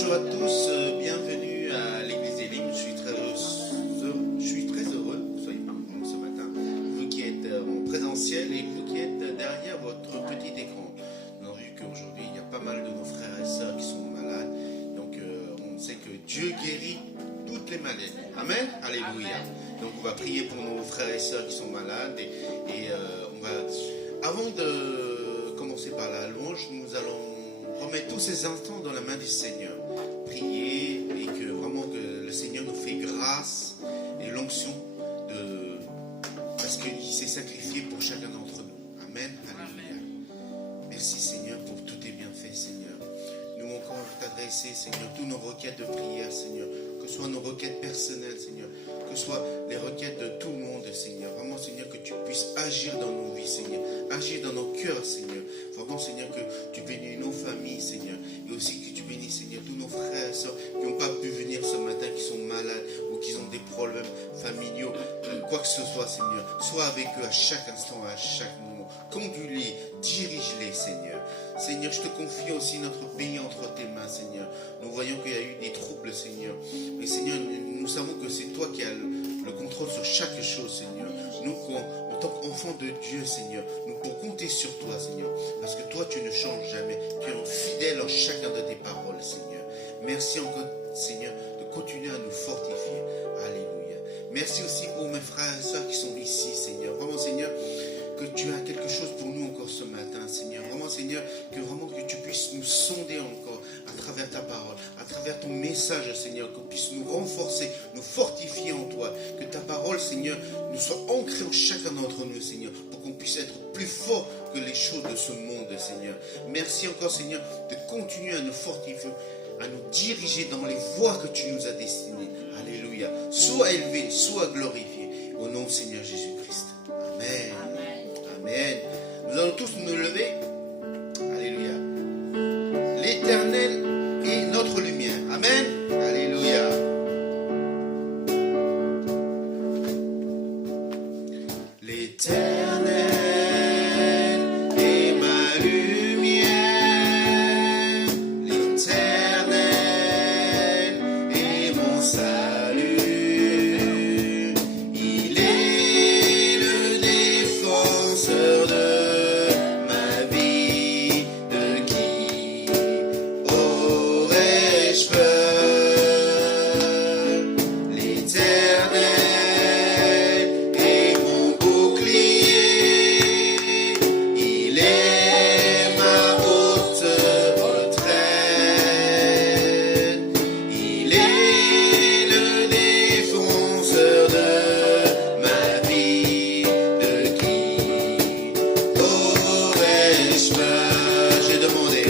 Bonjour à tous, bienvenue à l'église Elim. Je suis très heureux que vous soyez parmi nous ce matin, vous qui êtes en présentiel et vous qui êtes derrière votre petit écran. Nous avons vu qu'aujourd'hui il y a pas mal de nos frères et sœurs qui sont malades, donc on sait que Dieu guérit toutes les maladies. Amen. Alléluia. Amen. Donc on va prier pour nos frères et sœurs qui sont malades et on va, avant de commencer par la louange, nous allons remettre tous ces instants dans la main du Seigneur. Prier et que vraiment que le Seigneur nous fait grâce et l'onction parce qu'il s'est sacrifié pour chacun d'entre nous. Amen. Alléluia. Merci Seigneur pour tous tes bienfaits, Seigneur. Nous encore t'adresser, Seigneur, toutes nos requêtes de prière, Seigneur. Que ce soit nos requêtes personnelles, Seigneur. Que ce soit les requêtes de tout le monde, Seigneur. Vraiment, Seigneur, que tu puisses agir dans nos vies, Seigneur. Agir dans nos cœurs, Seigneur. Vraiment, Seigneur, que tu bénisses nos familles, Seigneur. Et aussi que tu bénisses, Seigneur, tous nos frères et sœurs qui n'ont pas pu venir ce matin, qui sont malades ou qui ont des problèmes familiaux. Quoi que ce soit, Seigneur. Sois avec eux à chaque instant, à chaque moment. Conduis-les, dirige-les, Seigneur. Seigneur, je te confie aussi notre pays entre tes mains, Seigneur. Nous voyons qu'il y a eu des troubles, Seigneur. Mais Seigneur, nous savons que c'est toi qui as le contrôle sur chaque chose, Seigneur. Nous, en tant qu'enfants de Dieu, Seigneur, nous pouvons compter sur toi, Seigneur. Parce que toi, tu ne changes jamais. Tu es fidèle en chacun de tes paroles, Seigneur. Merci encore, Seigneur, de continuer à nous fortifier. Alléluia. Merci aussi pour mes frères et sœurs qui sont ici, Seigneur. Vraiment, Seigneur, que tu as quelque chose pour nous encore ce matin, Seigneur. Vraiment, Seigneur, que tu puisses nous sonder encore à travers ta parole, à travers ton message, Seigneur, que tu puisses nous renforcer, nous fortifier en toi. Que ta parole, Seigneur, nous soit ancrée en chacun d'entre nous, Seigneur, pour qu'on puisse être plus fort que les choses de ce monde, Seigneur. Merci encore, Seigneur, de continuer à nous fortifier, à nous diriger dans les voies que tu nous as destinées. Alléluia. Sois élevé, sois glorifié. Au nom du Seigneur Jésus-Christ. Amen. Amen. Nous allons tous nous lever. Alléluia. L'Éternel est notre lumière. Amen. Alléluia. L'Éternel est ma lumière. L'Éternel est mon salut. Il est le défenseur de ma vie. De qui aurais-je peur? L'Éternel est mon bouclier. Il est ma haute retraite. Il est le défenseur de ma vie. De qui aurais-je peur? J'ai demandé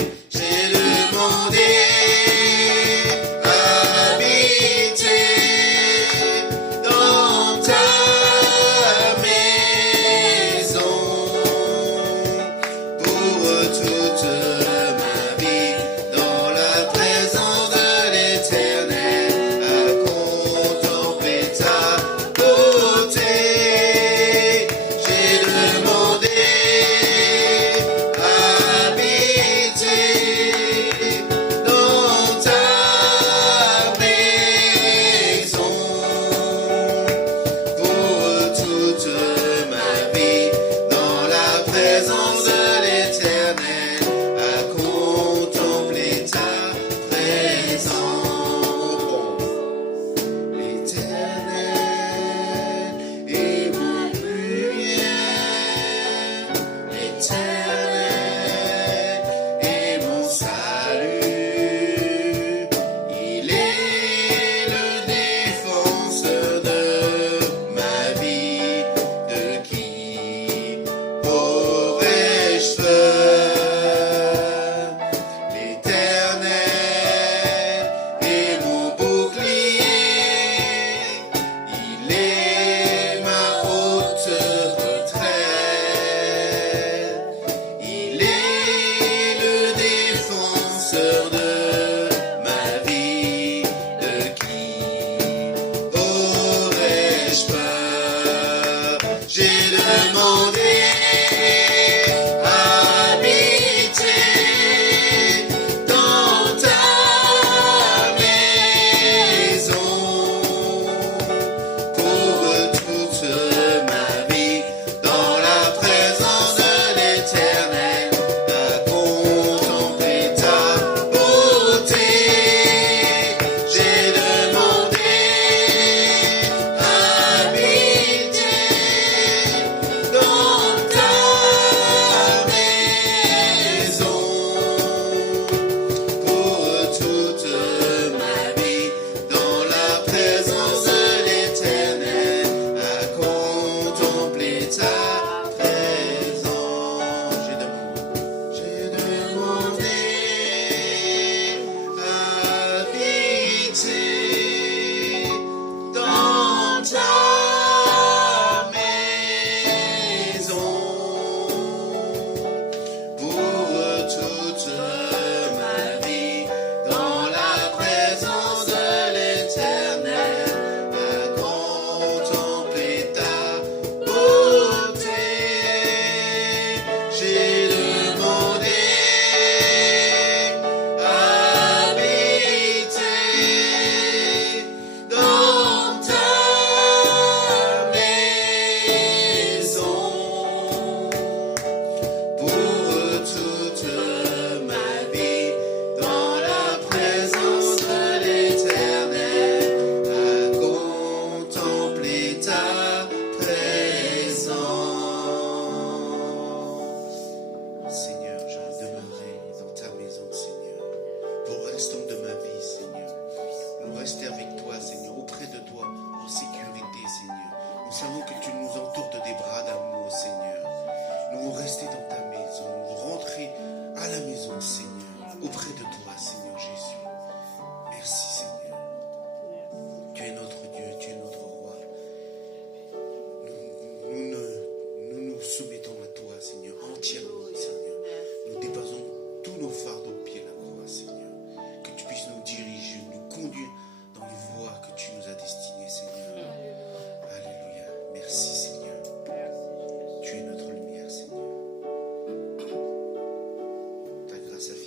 restant de ma vie, Seigneur. Nous rester avec toi, Seigneur, auprès de toi, en sécurité, Seigneur. Nous savons que tu nous entoures de des bras d'amour, Seigneur. Nous rester dans ta maison, nous rentrer à la maison, Seigneur, auprès de toi, Seigneur Jésus. Merci, Seigneur. Tu es notre Dieu, tu es notre roi. Nous nous soumettons à toi, Seigneur, entièrement, Seigneur. Nous déposons tous nos fardeaux au pied de la croix, Seigneur. Que tu puisses nous diriger, nous conduire dans les voies que tu nous as destinées, Seigneur. Alléluia. Merci, Seigneur. Tu es notre lumière, Seigneur. Ta grâce a fini.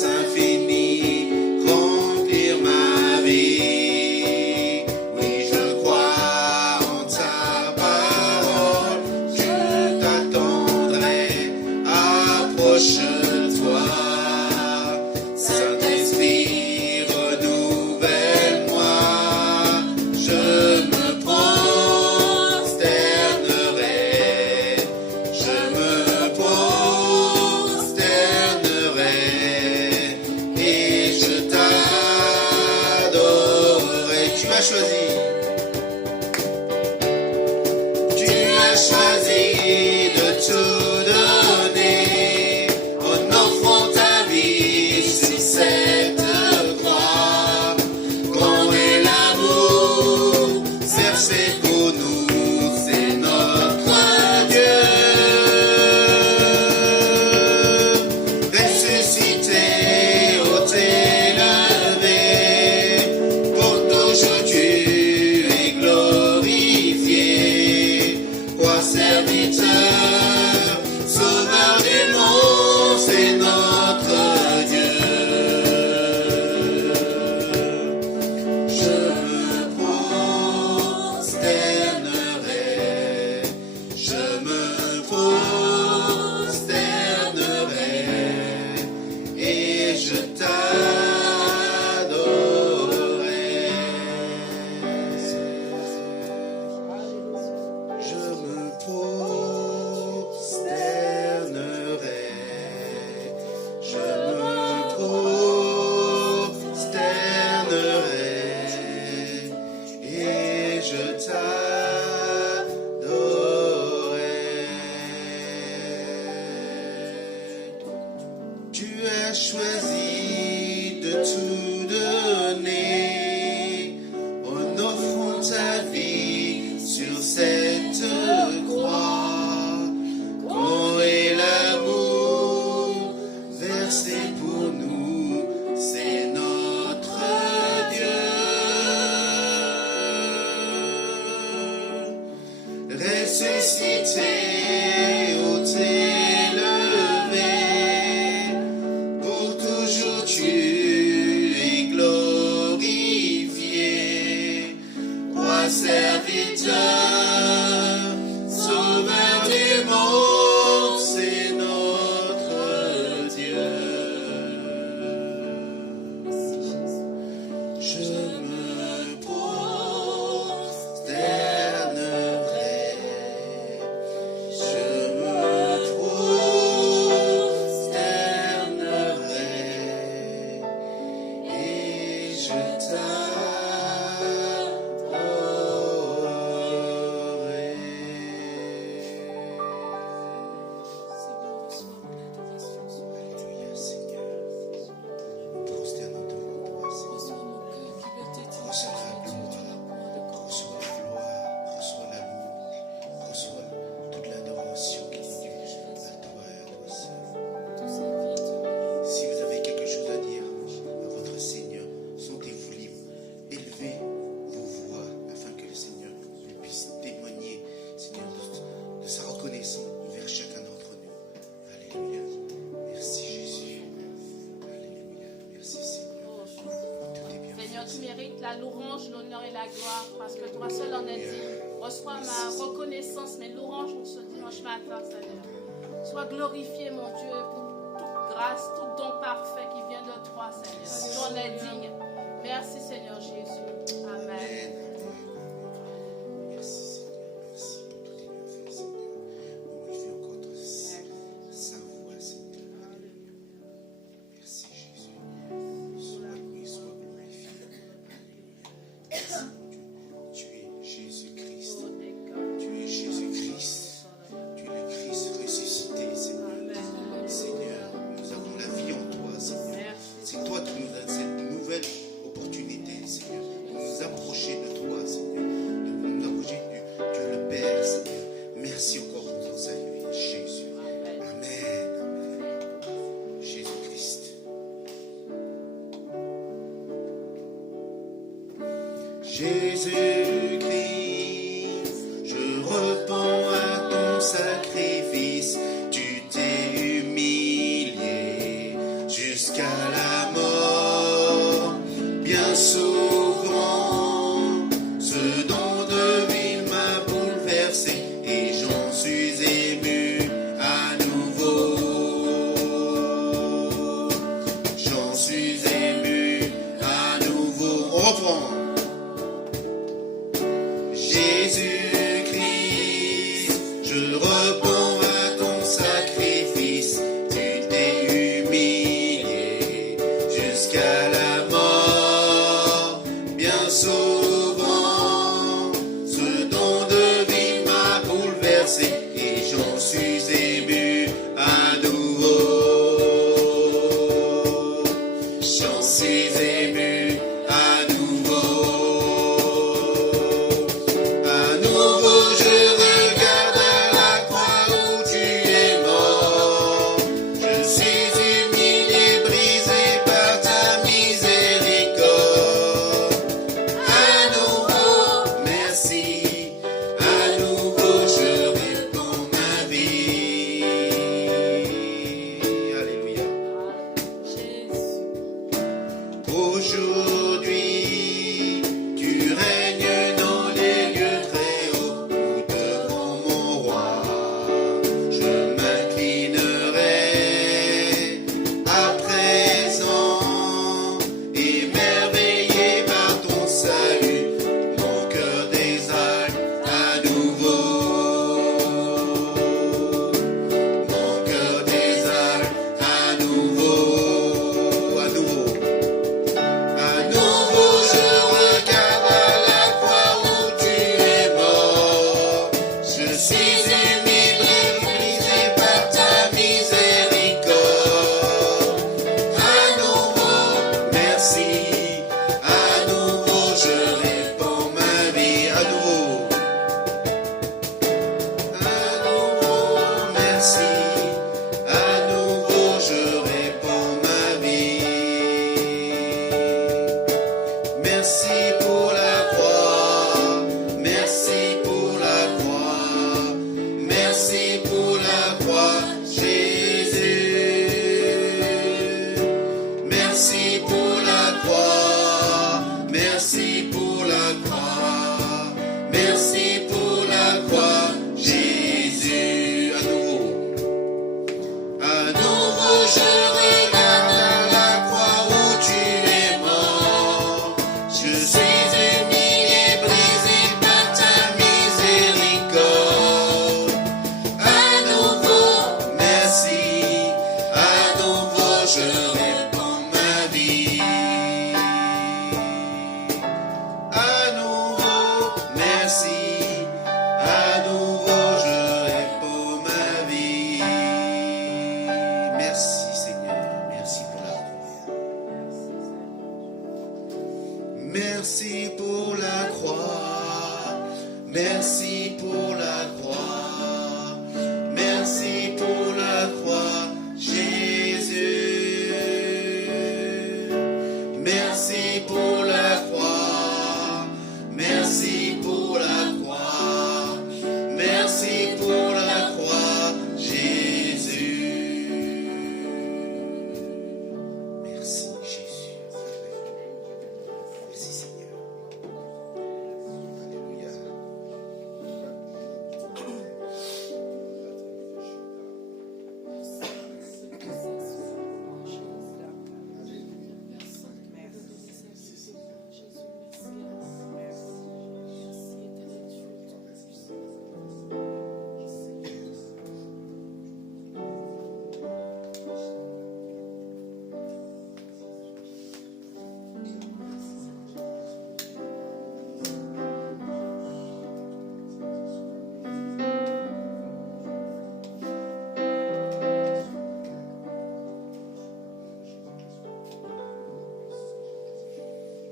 Infinie, remplir ma vie. Oui, je crois en ta parole, je t'attendrai, approche-toi. Saint-Esprit, renouvelle-moi, je me prosternerai, je me prosternerai. Et je sainte croix, quand est l'amour versé pour nous, c'est notre Dieu. Ressuscité, haut élevé, pour toujours tu es glorifié, roi serviteur, sauveur du monde, c'est notre Dieu. Je me prosternerai, je me prosternerai et je t'adorerai. Alléluia, Seigneur. Nous prosternons devant toi, Seigneur. Reçois la gloire, reçois la gloire, reçois l'amour, reçois toute l'adoration qui est due à toi et à toi seul. Si vous avez quelque chose à dire à votre Seigneur, sentez-vous libre, élevez vos voix afin que le Seigneur puisse témoigner, Seigneur, de sa reconnaissance envers chacun d'entre nous. Alléluia. Merci Jésus. Alléluia. Merci Seigneur. Tout est bien. Seigneur, tu mérites la louange, l'honneur et la gloire parce que toi seul en es digne. Reçois ma reconnaissance, mes louanges pour ce dimanche matin, Seigneur. Sois glorifié, mon Dieu, pour toute grâce, tout don parfait qui vient de toi, Seigneur. Tu en es digne. Merci, Seigneur Jésus. Amen. Amen. Merci Seigneur. Merci pour tout ce que tu as fait, Seigneur. On fait encore sa voix, Seigneur. Alléluia. Merci Jésus. Sois loué, sois glorifié. Alléluia. Merci mon Dieu. Tu es Jésus-Christ. Tu es Jésus-Christ. Tu es le Christ ressuscité, Seigneur. Seigneur, nous avons la vie en toi, Seigneur. C'est toi qui nous donnes cette nouvelle opportunité, Seigneur, de nous approcher de toi, Seigneur, de nous approcher du Dieu le Père, Seigneur. Merci encore pour ton salut, Jésus. Amen. Jésus-Christ. Jésus-Christ, je repens à ton sacrifice. Tu t'es humilié jusqu'à la mort, bien souffrant. Ce don de vie m'a bouleversé et j'en suis ému à nouveau. J'en suis ému à nouveau. On reprend. Jésus-Christ, je repens à ton sacrifice. Tu t'es humilié jusqu'à la mort, bien souvent. Ce don de vie m'a bouleversé et j'en suis ému à nouveau. J'en suis ému à nouveau. À nouveau je regarde à la croix où tu es mort. Je suis humilié, brisé par ta miséricorde. À nouveau, merci. À nouveau je réponds. pour la croix. Merci pour la croix, Jésus. Merci pour la croix. Merci pour la croix. Merci pour la croix, Jésus. Merci, Jésus. Merci, Seigneur. Alléluia.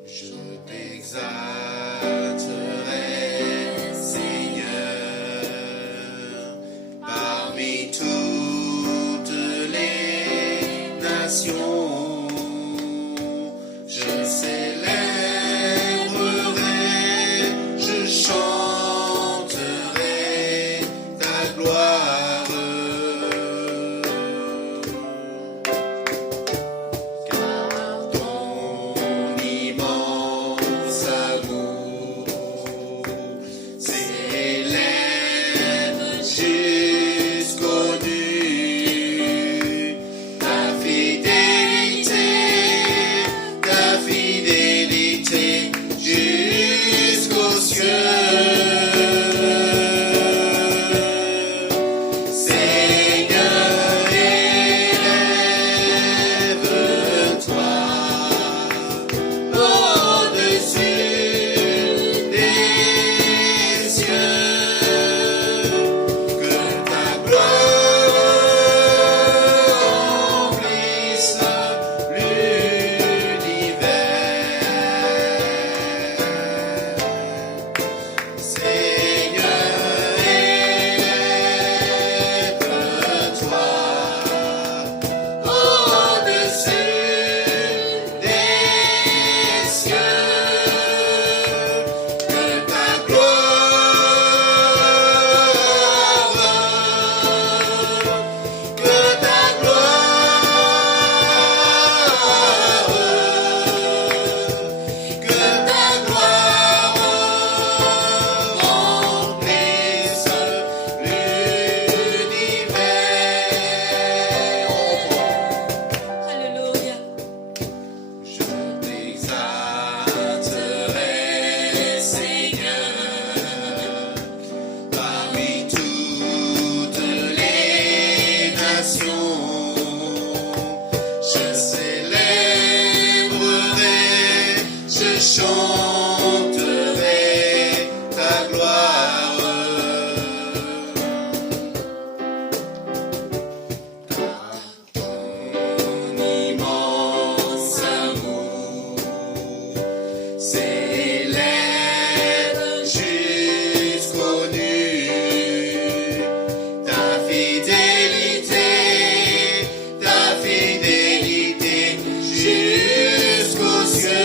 Je t'exalterai, Seigneur, parmi toutes les nations. Je célébrerai, je chanterai ta gloire. Car ton immense amour s'élève jusqu'aux nues. Ta fidélité jusqu'aux cieux. Seigneur, élève-toi au-dessus des cieux, que ta gloire remplisse l'univers. Seigneur, élève-toi au-dessus des cieux, que ta remplisse l'univers. Alléluia. Je t'exalterai, Seigneur, parmi toutes les nations. Je célébrerai, je chanterai ta gloire. Car ton immense amour s'élève jusqu'aux nues. Ta fidélité jusqu'aux cieux.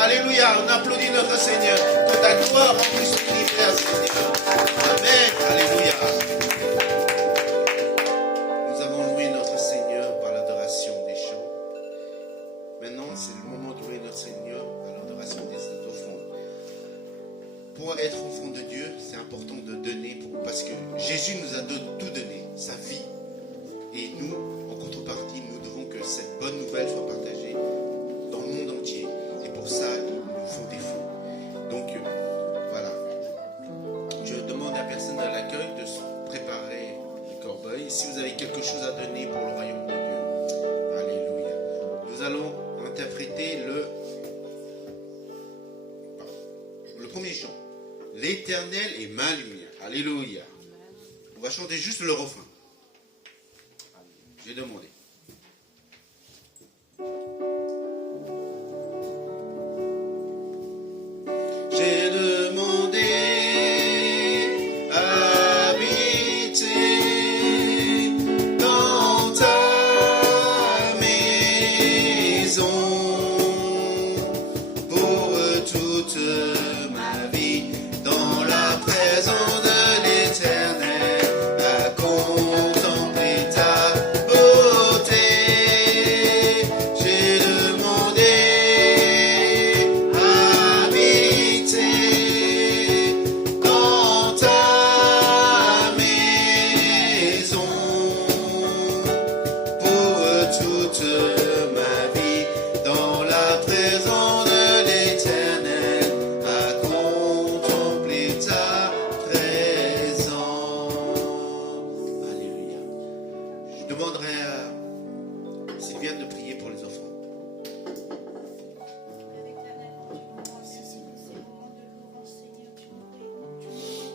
Alléluia. On applaudit notre Seigneur. Que ta gloire remplisse l'univers, Seigneur. Amen. Alléluia. Nous avons loué notre Seigneur par l'adoration des chants. Maintenant, c'est le moment de louer notre Seigneur par l'adoration des offrandes. Pour être enfant de Dieu, c'est important de donner parce que Jésus nous a tout donné, sa vie. Et nous, en contrepartie, nous devons que cette bonne nouvelle soit partagée dans le monde entier. Et pour ça, il nous faut des fonds. Donc, voilà. Je demande à personne à l'accueil de se préparer les corbeilles. Si vous avez quelque chose à donner pour le royaume de Dieu. Alléluia. Nous allons interpréter le premier chant. L'Éternel est ma lumière. Alléluia. On va chanter juste le refrain. J'ai demandé. J'ai demandé à habiter dans ta maison pour toute ma vie, dans la présence de l'Éternel, à contempler ta beauté. J'ai demandé à habiter dans ta maison pour toute ma vie, dans la présence de l'Éternel, à contempler ta présence. Alléluia. Je demanderai à Sylviane de prier pour les offrandes. Avec la nature, ces moments de louange, Seigneur, tu nous bénis,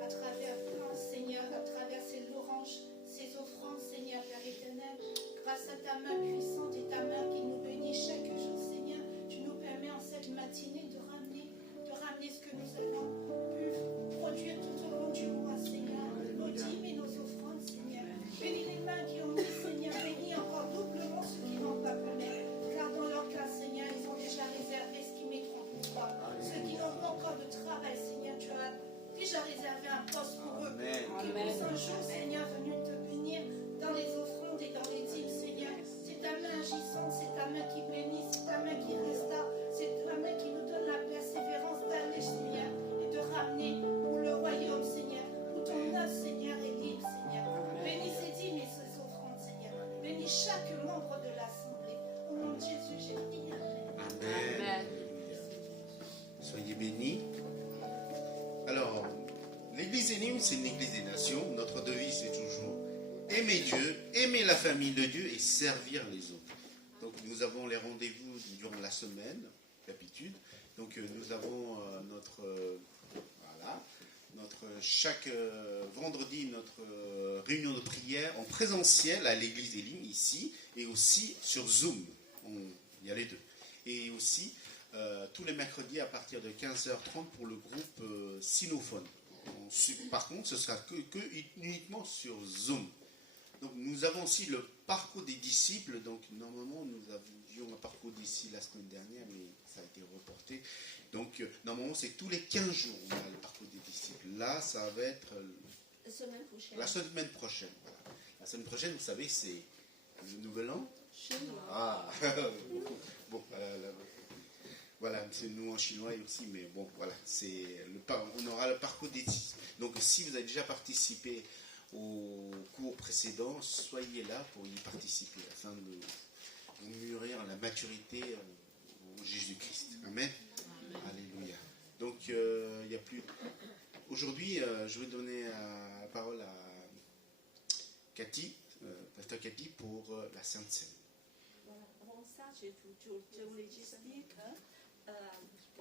à travers toi, Seigneur, à travers ces louanges, ces offrandes, Seigneur, Père éternel, grâce à ta main puissante et ta main qui nous bénit chaque jour, Seigneur, tu nous permets en cette matinée de ramener ce que nous avons pu produire tout au long du mois, Seigneur, nos dîmes et nos offrandes, Seigneur. Bénis les mains qui ont mis, Seigneur, bénis encore doublement ceux qui n'ont pas pu mettre, car dans leur cas, Seigneur, ils ont déjà réservé ce qu'ils mettront pour toi. Ceux qui n'ont pas encore de travail, Seigneur, tu as déjà réservé un poste pour eux. Qui puissent un jour, Seigneur, venir te bénir dans les offrandes et dans les dîmes, Seigneur. C'est ta main agissante, c'est ta main qui bénit, c'est ta main qui restaure, c'est ta main qui nous donne la persévérance d'aller, Seigneur, et de ramener pour le royaume, Seigneur, où ton œuvre, Seigneur, est libre, Seigneur. Bénis ces dîmes et ces offrandes, Seigneur. Bénis chaque membre de l'Assemblée. Au nom de Jésus, j'ai prié. Amen. Amen. Soyez bénis. Alors, l'église Elim, c'est une église des nations. Notre devise, c'est toujours aimer Dieu, aimer la famille de Dieu et servir les autres. Donc, nous avons les rendez-vous durant la semaine, d'habitude. Donc, nous avons chaque vendredi, notre réunion de prière en présentiel à l'église Elim, ici, et aussi sur Zoom. Il y a les deux. Et aussi, tous les mercredis à partir de 15h30 pour le groupe sinophone. Par contre, ce sera uniquement sur Zoom. Donc, nous avons aussi le parcours des disciples. Donc, normalement, nous avions un parcours d'ici la semaine dernière, mais ça a été reporté. Donc, normalement, c'est tous les 15 jours, on a le parcours des disciples. Là, ça va être la semaine prochaine. Voilà. La semaine prochaine, vous savez, c'est le Nouvel An. Ah, bon, voilà, c'est nous en chinois aussi, mais bon, voilà, on aura le parcours des disciples. Donc, si vous avez déjà participé au cours précédent, soyez là pour y participer afin de mûrir la maturité en Jésus-Christ. Amen. Alléluia. Donc, il n'y a plus. Aujourd'hui, je vais donner la parole à Cathy, Pasteur Cathy, pour la Sainte Seine. Voilà. Avant ça, je voulais juste dire que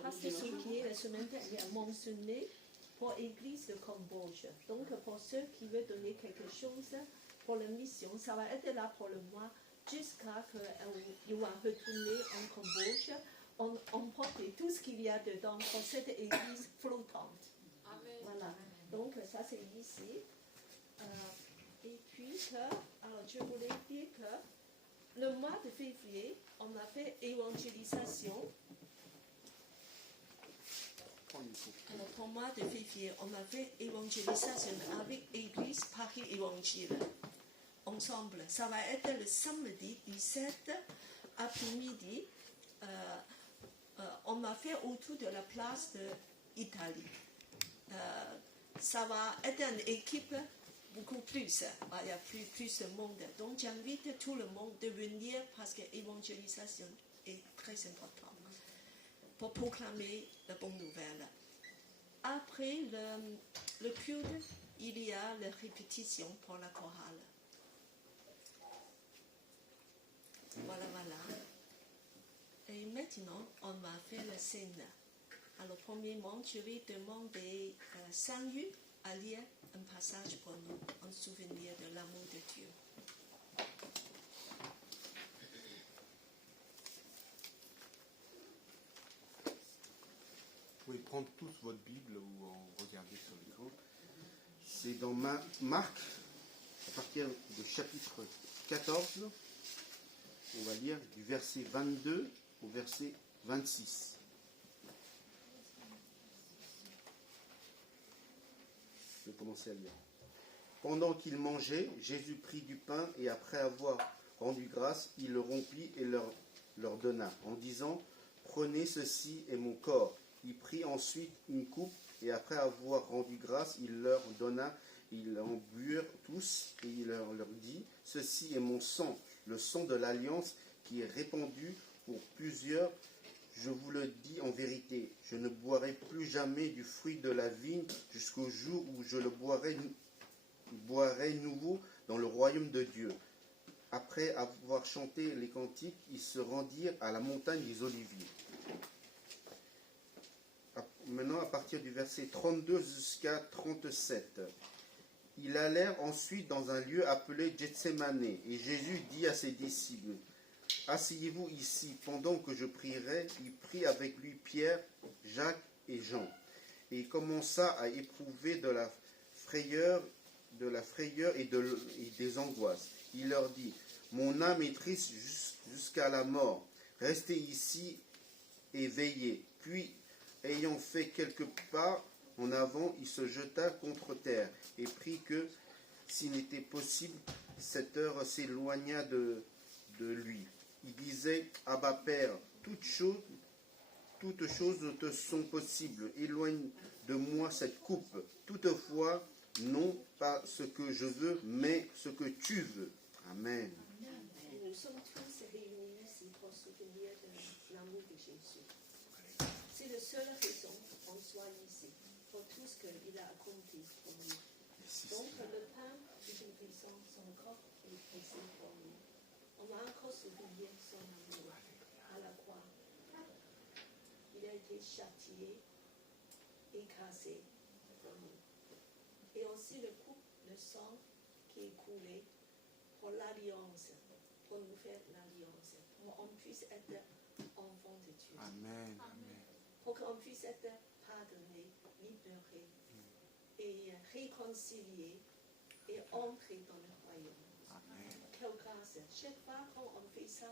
Pasteur Souquier, la semaine dernière, a mentionné pour l'Église de Cambodge. Donc, pour ceux qui veulent donner quelque chose pour la mission, ça va être là pour le mois jusqu'à qu'il va retourner en Cambodge, emporter tout ce qu'il y a dedans pour cette église flottante. Amen. Voilà. Donc, ça c'est ici. Et puis, je voulais dire que le mois de février, on a fait évangélisation au mois de février, on a fait évangélisation avec l'Église Paris Évangile. Ensemble. Ça va être le samedi 17 après-midi. On a fait autour de la place d'Italie. Ça va être une équipe beaucoup plus. Il y a plus de monde. Donc j'invite tout le monde de venir parce que l'évangélisation est très importante pour proclamer la bonne nouvelle. Après le culte, il y a la répétition pour la chorale. Voilà. Et maintenant, on va faire la scène. Alors, premièrement, je vais demander à Saint-Yu à lire un passage pour nous, en souvenir de l'amour de Dieu. Vous pouvez prendre tous votre Bible ou en regarder sur l'écran. C'est dans Marc, à partir du chapitre 14. On va lire du verset 22 au verset 26. Je vais commencer à lire. Pendant qu'ils mangeaient, Jésus prit du pain et après avoir rendu grâce, il le rompit et leur donna, en disant « Prenez, ceci est mon corps ». Il prit ensuite une coupe et après avoir rendu grâce, il leur donna. Ils en burent tous et il leur dit « Ceci est mon sang, le sang de l'alliance qui est répandu pour plusieurs. Je vous le dis en vérité, je ne boirai plus jamais du fruit de la vigne jusqu'au jour où je le boirai nouveau dans le royaume de Dieu. » Après avoir chanté les cantiques, ils se rendirent à la montagne des Oliviers. Maintenant, à partir du verset 32 jusqu'à 37. Ils allèrent ensuite dans un lieu appelé Gethsémane, et Jésus dit à ses disciples, « Asseyez-vous ici, pendant que je prierai. » Il prit avec lui Pierre, Jacques et Jean, et il commença à éprouver de la frayeur et des angoisses. Il leur dit, « Mon âme est triste jusqu'à la mort. Restez ici et veillez. » Puis, ayant fait quelques pas en avant, il se jeta contre terre et prit que, s'il n'était possible, cette heure s'éloigna de lui. Il disait, « Abba Père, toutes choses te sont possibles. Éloigne de moi cette coupe. Toutefois, non pas ce que je veux, mais ce que tu veux. » Amen. Nous sommes tous réunis ici pour soutenir l'amour de Jésus. C'est la seule raison qu'on soit ici, pour tout ce qu'il a accompli pour nous. Donc le pain est une puissance, son corps est brisé pour nous. On va encore souvenir son amour à la croix. Il a été châtié, écrasé pour nous. Et aussi le coupe, le sang qui est coulé pour l'alliance, pour nous faire l'alliance, pour qu'on puisse être enfant de Dieu. Amen. Amen. Pour qu'on puisse être pardonné, libéré et réconcilié et entrer dans le royaume. Amen. Quelle grâce! Chaque fois qu'on fait ça,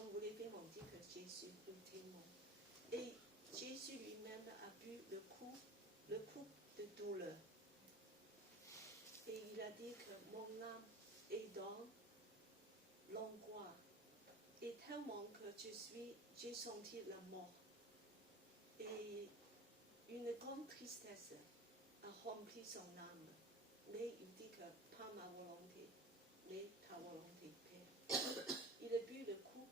on voulait vraiment dire que Jésus est témoin. Et Jésus lui-même a bu le coup de douleur. Et il a dit que mon âme est dans l'angoisse. Et tellement que j'ai senti la mort. Et une grande tristesse a rempli son âme. Mais il dit que pas ma volonté, mais ta volonté, Père. Il a bu le coup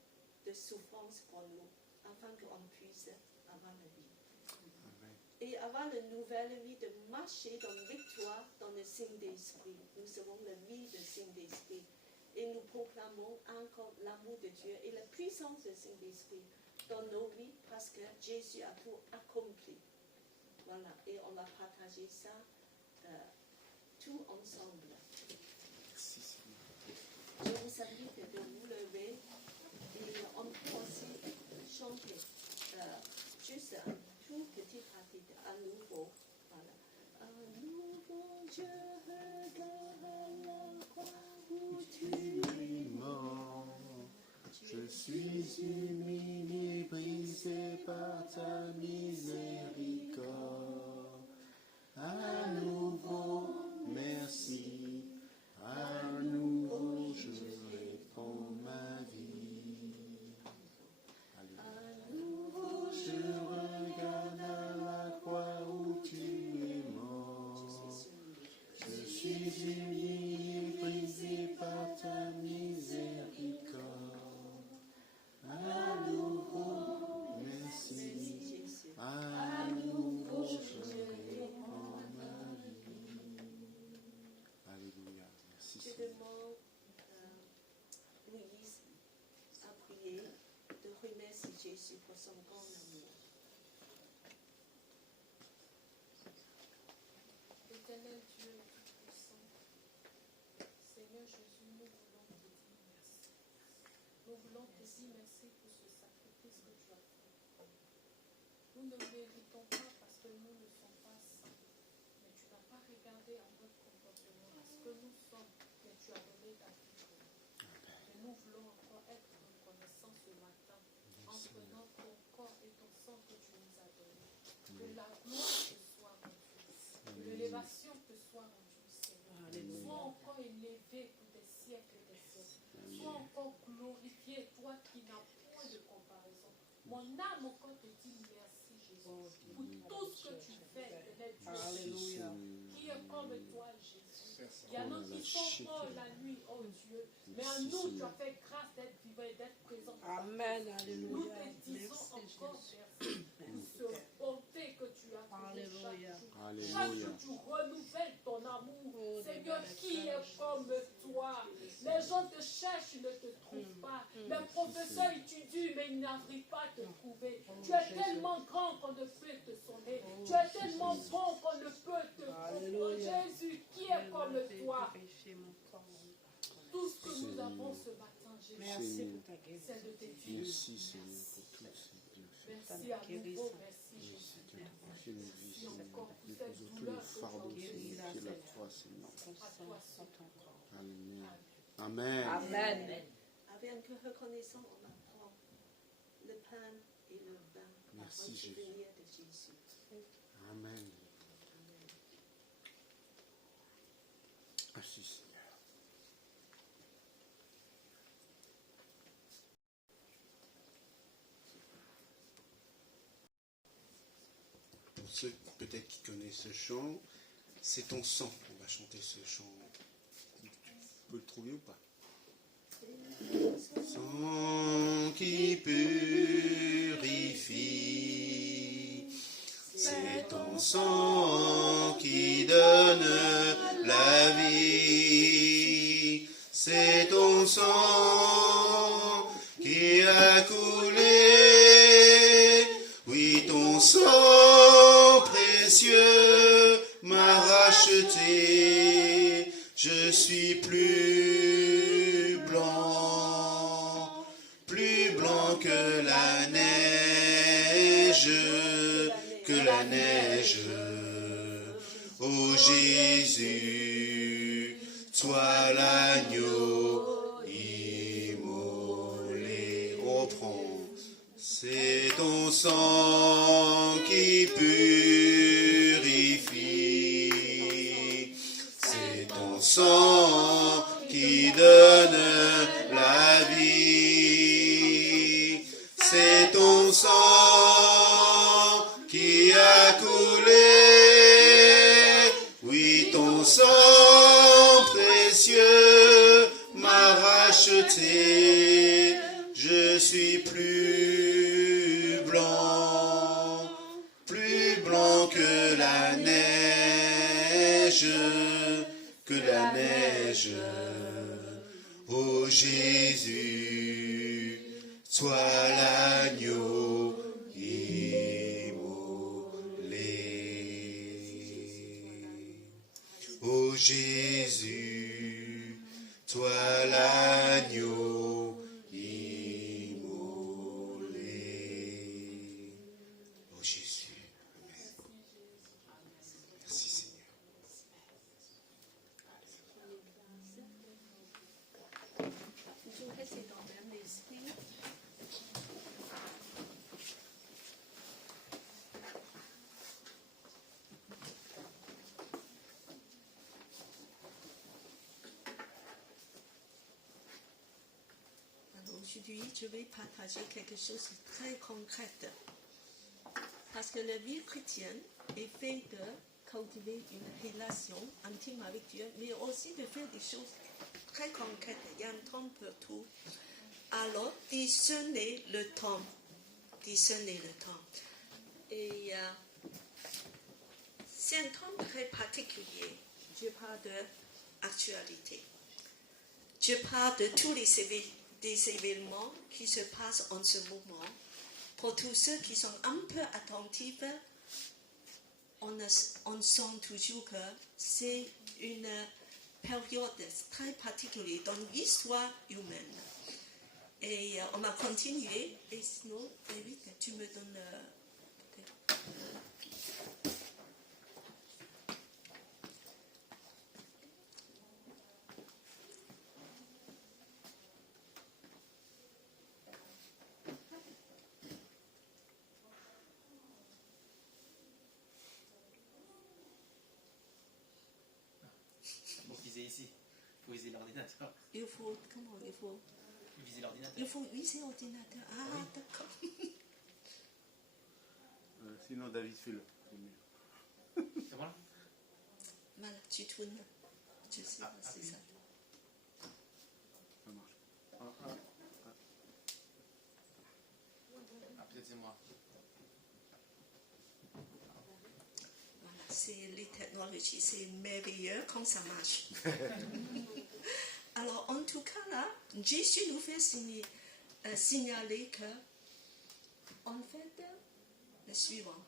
de souffrance pour nous, afin qu'on puisse avoir la vie. Amen. Et avoir la nouvelle vie de marcher dans la victoire dans le Saint-Esprit. Nous avons la vie du Saint-Esprit. Et nous proclamons encore l'amour de Dieu et la puissance du Saint-Esprit dans nos vies parce que Jésus a tout accompli. Voilà, et on va partager ça tout ensemble. Merci, Seigneur. Je vous invite de vous lever et on peut aussi chanter juste un tout petit partie à nouveau. Voilà. À nouveau, je regarde la croix où tu es mort. Je suis humilié, brisé par ta miséricorde. Jésus, pour son grand amour. Éternel Dieu Tout-Puissant, Seigneur Jésus, nous voulons te dire merci. Nous voulons te dire merci pour ce sacrifice que tu as fait. Nous ne méritons pas parce que nous ne sommes pas saints. Mais tu n'as pas regardé à notre comportement parce que nous sommes, mais tu as donné ta vie pour nous. Mais nous voulons encore être reconnaissants ce matin en prenant ton corps et ton sang que tu nous as donné. Que la gloire te soit rendue. Que l'élévation te soit rendue, Seigneur. Sois encore élevé pour des siècles et des siècles. Sois encore glorifié, toi qui n'as point de comparaison. Mon âme encore te dit merci, Jésus, pour tout ce que tu fais, Alléluia. qui est comme toi, Jésus. Il y en a qui sont morts la nuit, oh Dieu, mais à nous, tu as fait grâce d'être vivant et d'être présent. Amen. Nous Alléluia. te disons Merci, encore Jésus. merci pour ce bonté que tu as trouvé Alléluia. chaque jour. Chaque jour, tu renouvelles ton amour. Seigneur, qui est comme toi? Les gens te cherchent, ils ne te trouvent pas. Les professeurs étudient, mais ils n'arrivent pas à te trouver. Tu es tellement grand qu'on ne peut te sonner. Tu es tellement bon qu'on ne peut te comprendre. Alléluia. Jésus, qui est comme toi? Tout ce que nous avons ce matin, Jésus, Merci pour ta guérison. c'est de te dire Merci Seigneur pour tout ce merci à nouveau, merci Jésus. Merci encore pour cette tout le douleur que fardeau tu as Seigneur, guérie. qui est la croix Seigneur. À toi seul. Amen. Amen. Amen. Avec un reconnaissant, on apprend le pain et le vin Merci, en Jésus. souvenir de Jésus. Amen. Amen. Merci Seigneur. Pour ceux peut-être qui connaissent ce chant, c'est ton sang. On va chanter ce chant. Tu peux le trouver ou pas? Sang qui purifie, c'est ton sang qui donne la vie, c'est ton sang qui a coulé, oui ton sang précieux m'a racheté, je suis plus blanc que la neige, ô Jésus, toi l'agneau immolé, on prend, c'est ton sang qui purifie, c'est ton sang qui donne la vie, c'est ton sang qui a coulé, oui ton sang précieux m'a racheté, je suis plus blanc que la neige, ô Jésus, toi l'agneau immolé. Ô Jésus, toi l'agneau immolé. Ô Jésus, amen. Merci Seigneur. Toujours rester dans le même esprit. Alors aujourd'hui, je vais partager quelque chose de très concret. Parce que la vie chrétienne est faite de cultiver une relation intime avec Dieu, mais aussi de faire des choses très concrètes. Il y a un temps pour tout. Alors, discernez le temps. Discernez le temps. Et c'est un temps très particulier. Je parle d'actualité. Je parle de tous des événements qui se passent en ce moment Pour tous ceux qui sont un peu attentifs, on sent toujours que c'est une période très particulière dans l'histoire humaine. Et on va continuer. Et sinon, David, tu me donnes peut-être. Faut viser ici. Faut viser l'ordinateur. Il faut, comment il faut Viser l'ordinateur. Il faut viser l'ordinateur. Ah, Oui. d'accord. Sinon, David, fais-le. C'est mieux. C'est bon là? Voilà, tu tournes. Je sais pas, c'est appuie. ça. Ça marche. Ah, peut-être c'est moi. Voilà, c'est les technologies, c'est merveilleux comme ça marche. Alors, en tout cas, là, Jésus nous fait signaler que, en fait, le suivant.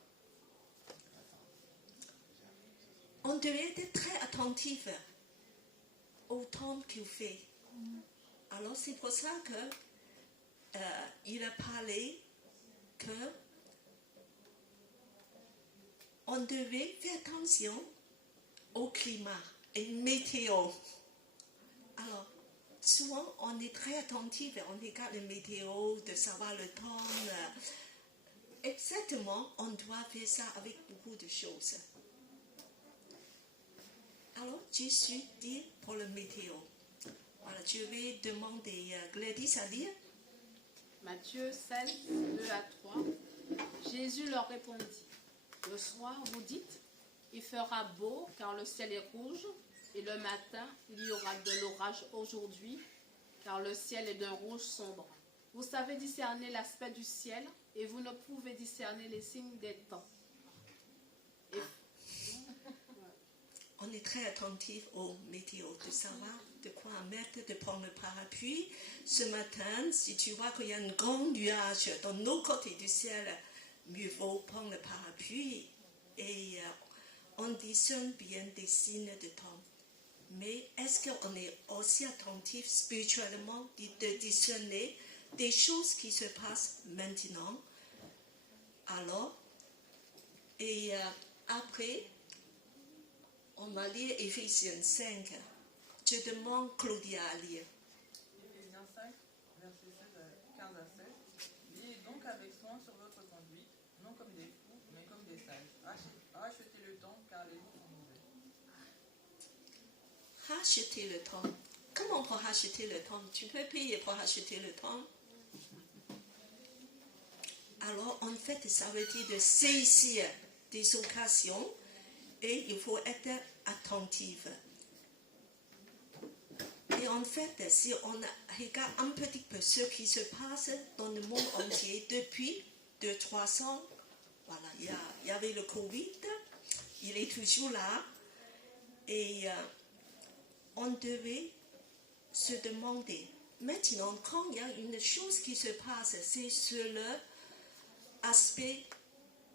On devait être très attentif au temps qu'il fait. Alors, c'est pour ça que il a parlé que on devait faire attention au climat et météo. Alors, souvent, on est très attentif, on regarde la météo, de savoir le temps. Exactement, on doit faire ça avec beaucoup de choses. Alors, Jésus dit pour la météo. Voilà, je vais demander à Gladys à lire. Matthieu 16, 2 à 3. Jésus leur répondit, le soir, vous dites, il fera beau car le ciel est rouge, et le matin, il y aura de l'orage aujourd'hui, car le ciel est d'un rouge sombre. Vous savez discerner l'aspect du ciel, et vous ne pouvez discerner les signes des temps. Et On est très attentif aux météos, de savoir de quoi mettre, de prendre le parapluie. Ce matin, si tu vois qu'il y a un grand nuage dans nos côtés du ciel, mieux vaut prendre le parapluie et on discerne bien des signes de temps. Mais est-ce qu'on est aussi attentif spirituellement de discerner des choses qui se passent maintenant? Alors, et après, on va lire Éphésiens 5. Je demande Claudia à lire. Éphésiens 5, versets 15 à 16. Veillez donc avec soin sur votre conduite, non comme des fous, mais comme des sages. Rachetez le temps, car les jours sont mauvais. Racheter le temps. Comment pour racheter le temps? Tu peux payer pour racheter le temps? Alors, en fait, ça veut dire de saisir des occasions et il faut être attentif. Et en fait, si on regarde un petit peu ce qui se passe dans le monde entier depuis 2-3 ans, voilà, il y avait le Covid, il est toujours là, et on devait se demander, maintenant, quand il y a une chose qui se passe, c'est sur l'aspect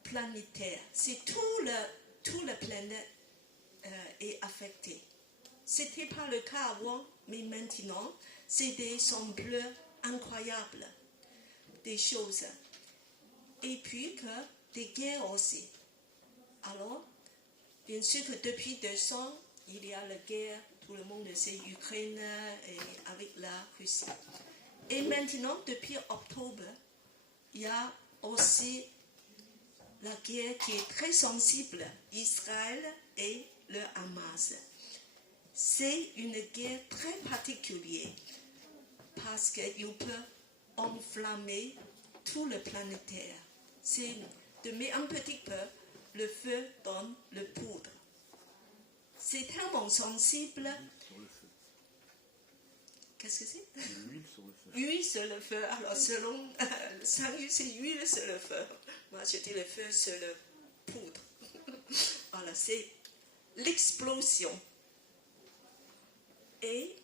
planétaire, c'est toute la planète est affectée. Ce n'était pas le cas avant, mais maintenant, c'est des sembleurs incroyables, des choses. Et puis que des guerres aussi. Alors, bien sûr que depuis 2 ans, il y a la guerre, tout le monde sait, Ukraine et avec la Russie. Et maintenant, depuis octobre, il y a aussi la guerre qui est très sensible, Israël et le Hamas. C'est une guerre très particulière parce qu'il peut enflammer tout le planétaire. C'est de mettre un petit peu le feu dans le poudre. C'est tellement sensible. Sur le feu. Qu'est-ce que c'est? De l'huile sur le feu. Huile sur le feu. Alors, selon le Saint-Luc, c'est huile sur le feu. Moi, je dis le feu sur le poudre. Voilà, c'est l'explosion. Et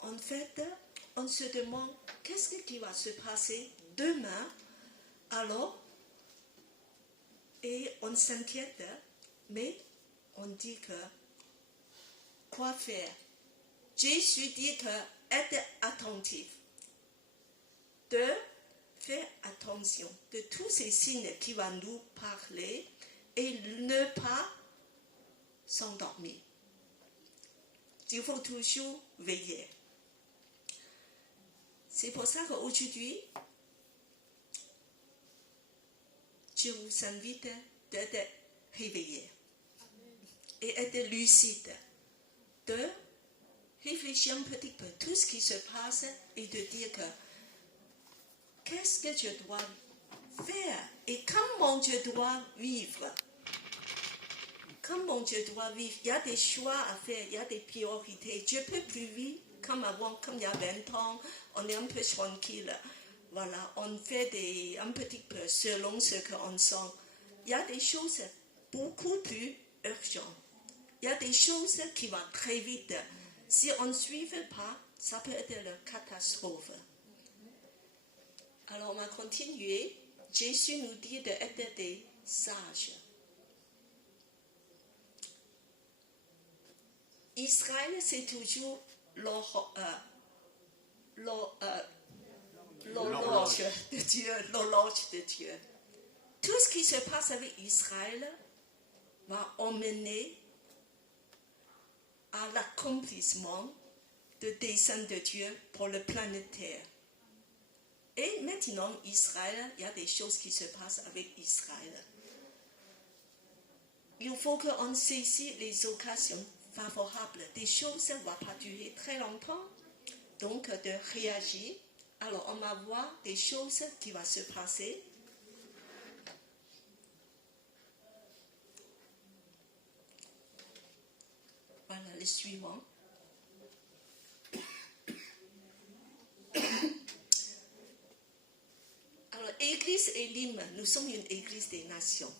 en fait, on se demande qu'est-ce qui va se passer demain Alors, et on s'inquiète, mais on dit que quoi faire? Jésus dit que être attentif, de faire attention de tous ces signes qui vont nous parler et ne pas s'endormir. Il faut toujours veiller. C'est pour ça qu'aujourd'hui, je vous invite d'être réveillés et être lucide, de réfléchir un petit peu tout ce qui se passe et de dire que qu'est-ce que je dois faire et comment je dois vivre. Comment je dois vivre. Il y a des choix à faire, il y a des priorités. Je ne peux plus vivre comme avant, comme il y a 20 ans, on est un peu tranquille. Voilà, on fait un petit peu selon ce qu'on sent. Il y a des choses beaucoup plus urgentes. Il y a des choses qui vont très vite. Si on ne suit pas, ça peut être une catastrophe. Alors on va continuer. Jésus nous dit d'être des sages. Israël, c'est toujours l'horloge de Dieu, l'horloge de Dieu. Tout ce qui se passe avec Israël va emmener à l'accomplissement de dessein de Dieu pour le planétaire. Et maintenant, Israël, il y a des choses qui se passent avec Israël. Il faut qu'on saisisse les occasions favorables. Des choses ne vont pas durer très longtemps, donc de réagir. Alors, on va voir des choses qui vont se passer. Voilà le suivant. Alors, Église Elim, nous sommes une Église des nations.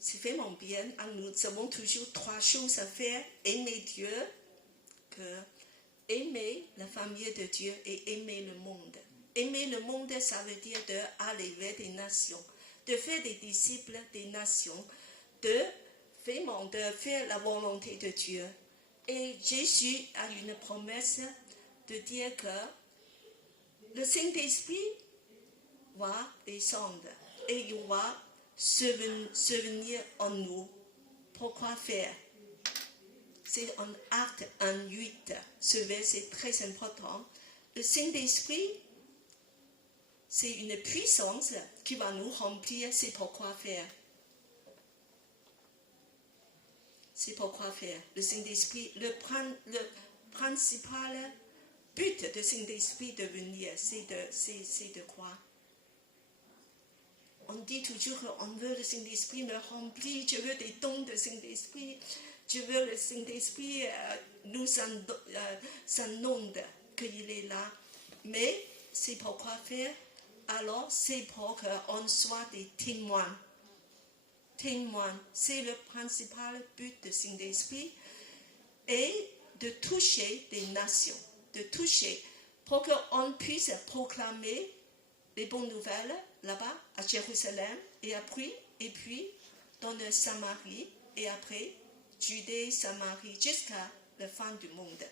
C'est vraiment bien. Nous avons toujours 3 choses à faire. Aimer Dieu, aimer la famille de Dieu et aimer le monde. Aimer le monde, ça veut dire d'aller vers des nations, de faire des disciples des nations, de faire la volonté de Dieu. Et Jésus a une promesse de dire que le Saint-Esprit va descendre et il va se venir en nous. Pourquoi faire? C'est en Acte 1:8. Ce verset est très important. Le Saint-Esprit, c'est une puissance qui va nous remplir. C'est pourquoi faire. C'est pourquoi faire. Le Saint-Esprit, le principal but du Saint-Esprit de venir, c'est de quoi? On dit toujours qu'on veut le Saint-Esprit me remplir, je veux des dons de Saint-Esprit, je veux le Saint-Esprit nous inonde qu'il est là. Mais c'est pourquoi faire? Alors c'est pour qu'on soit des témoins. Témoins, c'est le principal but du Saint-Esprit. Et de toucher des nations, de toucher pour qu'on puisse proclamer les bonnes nouvelles là-bas à Jérusalem et puis dans le Samarie et après Judée, Samarie jusqu'à la fin du monde.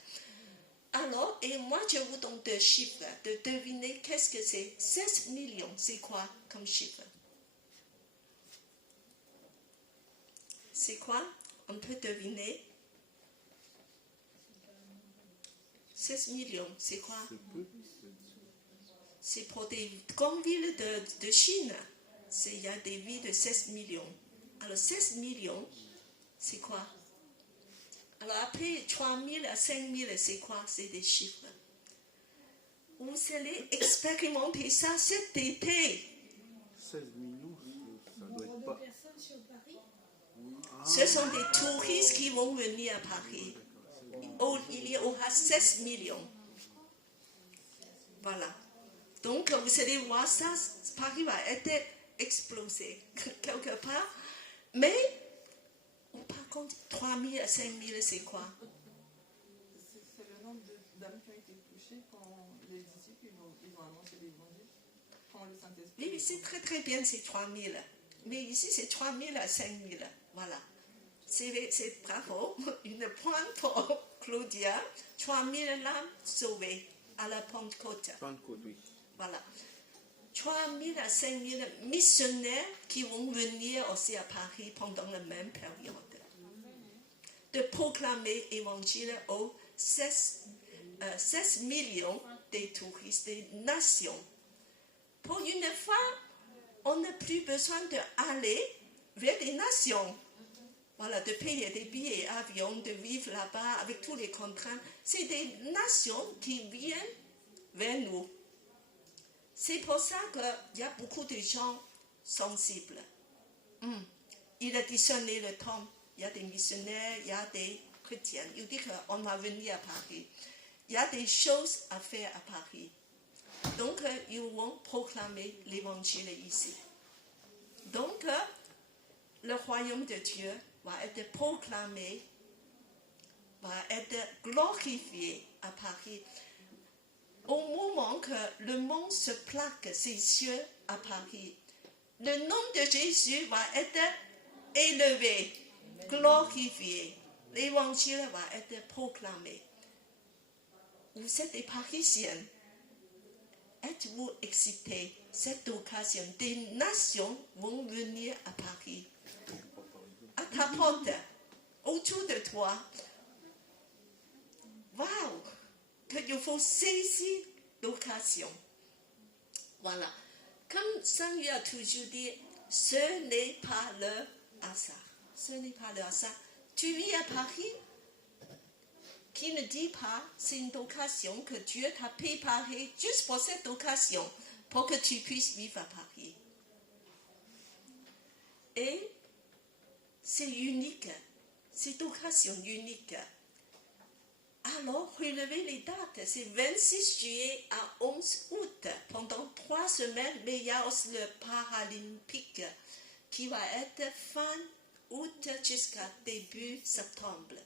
Alors, et moi je vous donne 2 chiffres, de deviner qu'est-ce que c'est. 16 millions, c'est quoi comme chiffre? C'est quoi? On peut deviner. 16 millions, c'est quoi? C'est pour des grandes villes de Chine. Il y a des villes de 16 millions. Alors 16 millions, c'est quoi? Alors après 3 000 à 5 000, c'est quoi? C'est des chiffres. Vous allez expérimenter ça cet été. 16 millions, ça doit être pas... personnes sur Paris. Ce sont des touristes qui vont venir à Paris. Il y aura 16 millions. Voilà. Donc, vous allez voir ça, Paris va être explosé quelque part. Mais, par contre, 3 000 à 5 000, c'est quoi? C'est le nombre d'âmes qui ont été touchées quand les disciples ils ont annoncé l'évangile. sans le Saint-Esprit. Oui, c'est très très bien, c'est 3000. Mais ici, c'est 3000 à 5000. Voilà. C'est bravo. Une pointe pour Claudia. 3000 âmes sauvées à la Pentecôte. Pentecôte, oui. Voilà. 3000 à 5000 missionnaires qui vont venir aussi à Paris pendant la même période. De proclamer l'évangile aux 16 millions des touristes des nations. Pour une fois, on n'a plus besoin d'aller vers des nations. Voilà, de payer des billets avion, de vivre là-bas avec tous les contraintes. C'est des nations qui viennent vers nous. C'est pour ça qu'il y a beaucoup de gens sensibles. Il a discerné le temps. Il y a des missionnaires, il y a des chrétiens. Il dit qu'on va venir à Paris. Il y a des choses à faire à Paris. Donc, ils vont proclamer l'évangile ici. Donc, le royaume de Dieu va être proclamé, va être glorifié à Paris. Au moment que le monde se plaque ses cieux à Paris, le nom de Jésus va être élevé, glorifié. L'évangile va être proclamé. Vous êtes des Parisiens. Êtes-vous excités? Cette occasion, des nations vont venir à Paris. À ta porte, autour de toi. Waouh! Qu'il faut saisir l'occasion. Voilà. Comme Saint-Louis a toujours dit, ce n'est pas le hasard. Ce n'est pas le hasard. Tu vis à Paris, qui ne dit pas c'est une occasion que Dieu t'a préparée juste pour cette occasion, pour que tu puisses vivre à Paris. Et c'est unique, cette occasion unique. Alors, relevez les dates, c'est 26 juillet à 11 août, pendant 3 semaines, mais il y a aussi le Paralympique qui va être fin août jusqu'à début septembre.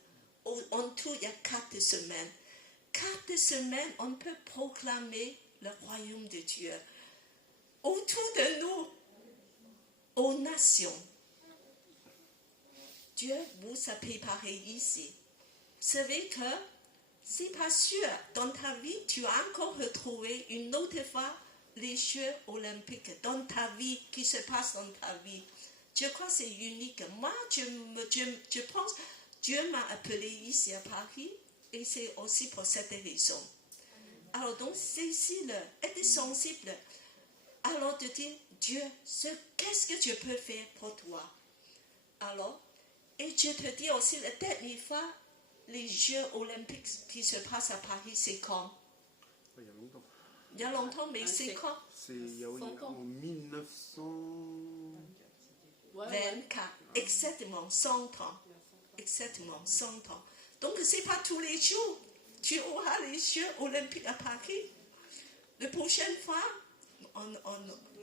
En tout, il y a 4 semaines. 4 semaines, on peut proclamer le royaume de Dieu. Autour de nous, aux nations. Dieu vous a préparé ici. Vous savez que c'est pas sûr, dans ta vie, tu as encore retrouvé une autre fois les Jeux olympiques dans ta vie, qui se passe dans ta vie. Je crois que c'est unique. Moi, je pense, Dieu m'a appelé ici à Paris, et c'est aussi pour cette raison. Alors donc, saisis-le, être sensible. Alors de dire, Dieu, qu'est-ce que je peux faire pour toi? Alors, et je te dis aussi, la dernière fois, les Jeux olympiques qui se passent à Paris, c'est quand? Il y a longtemps. Il y a longtemps, mais c'est quand? C'est en 1924. Exactement, 100 ans. Exactement, 100 ans. Donc, ce n'est pas tous les jours. Tu auras les Jeux olympiques à Paris. La prochaine fois,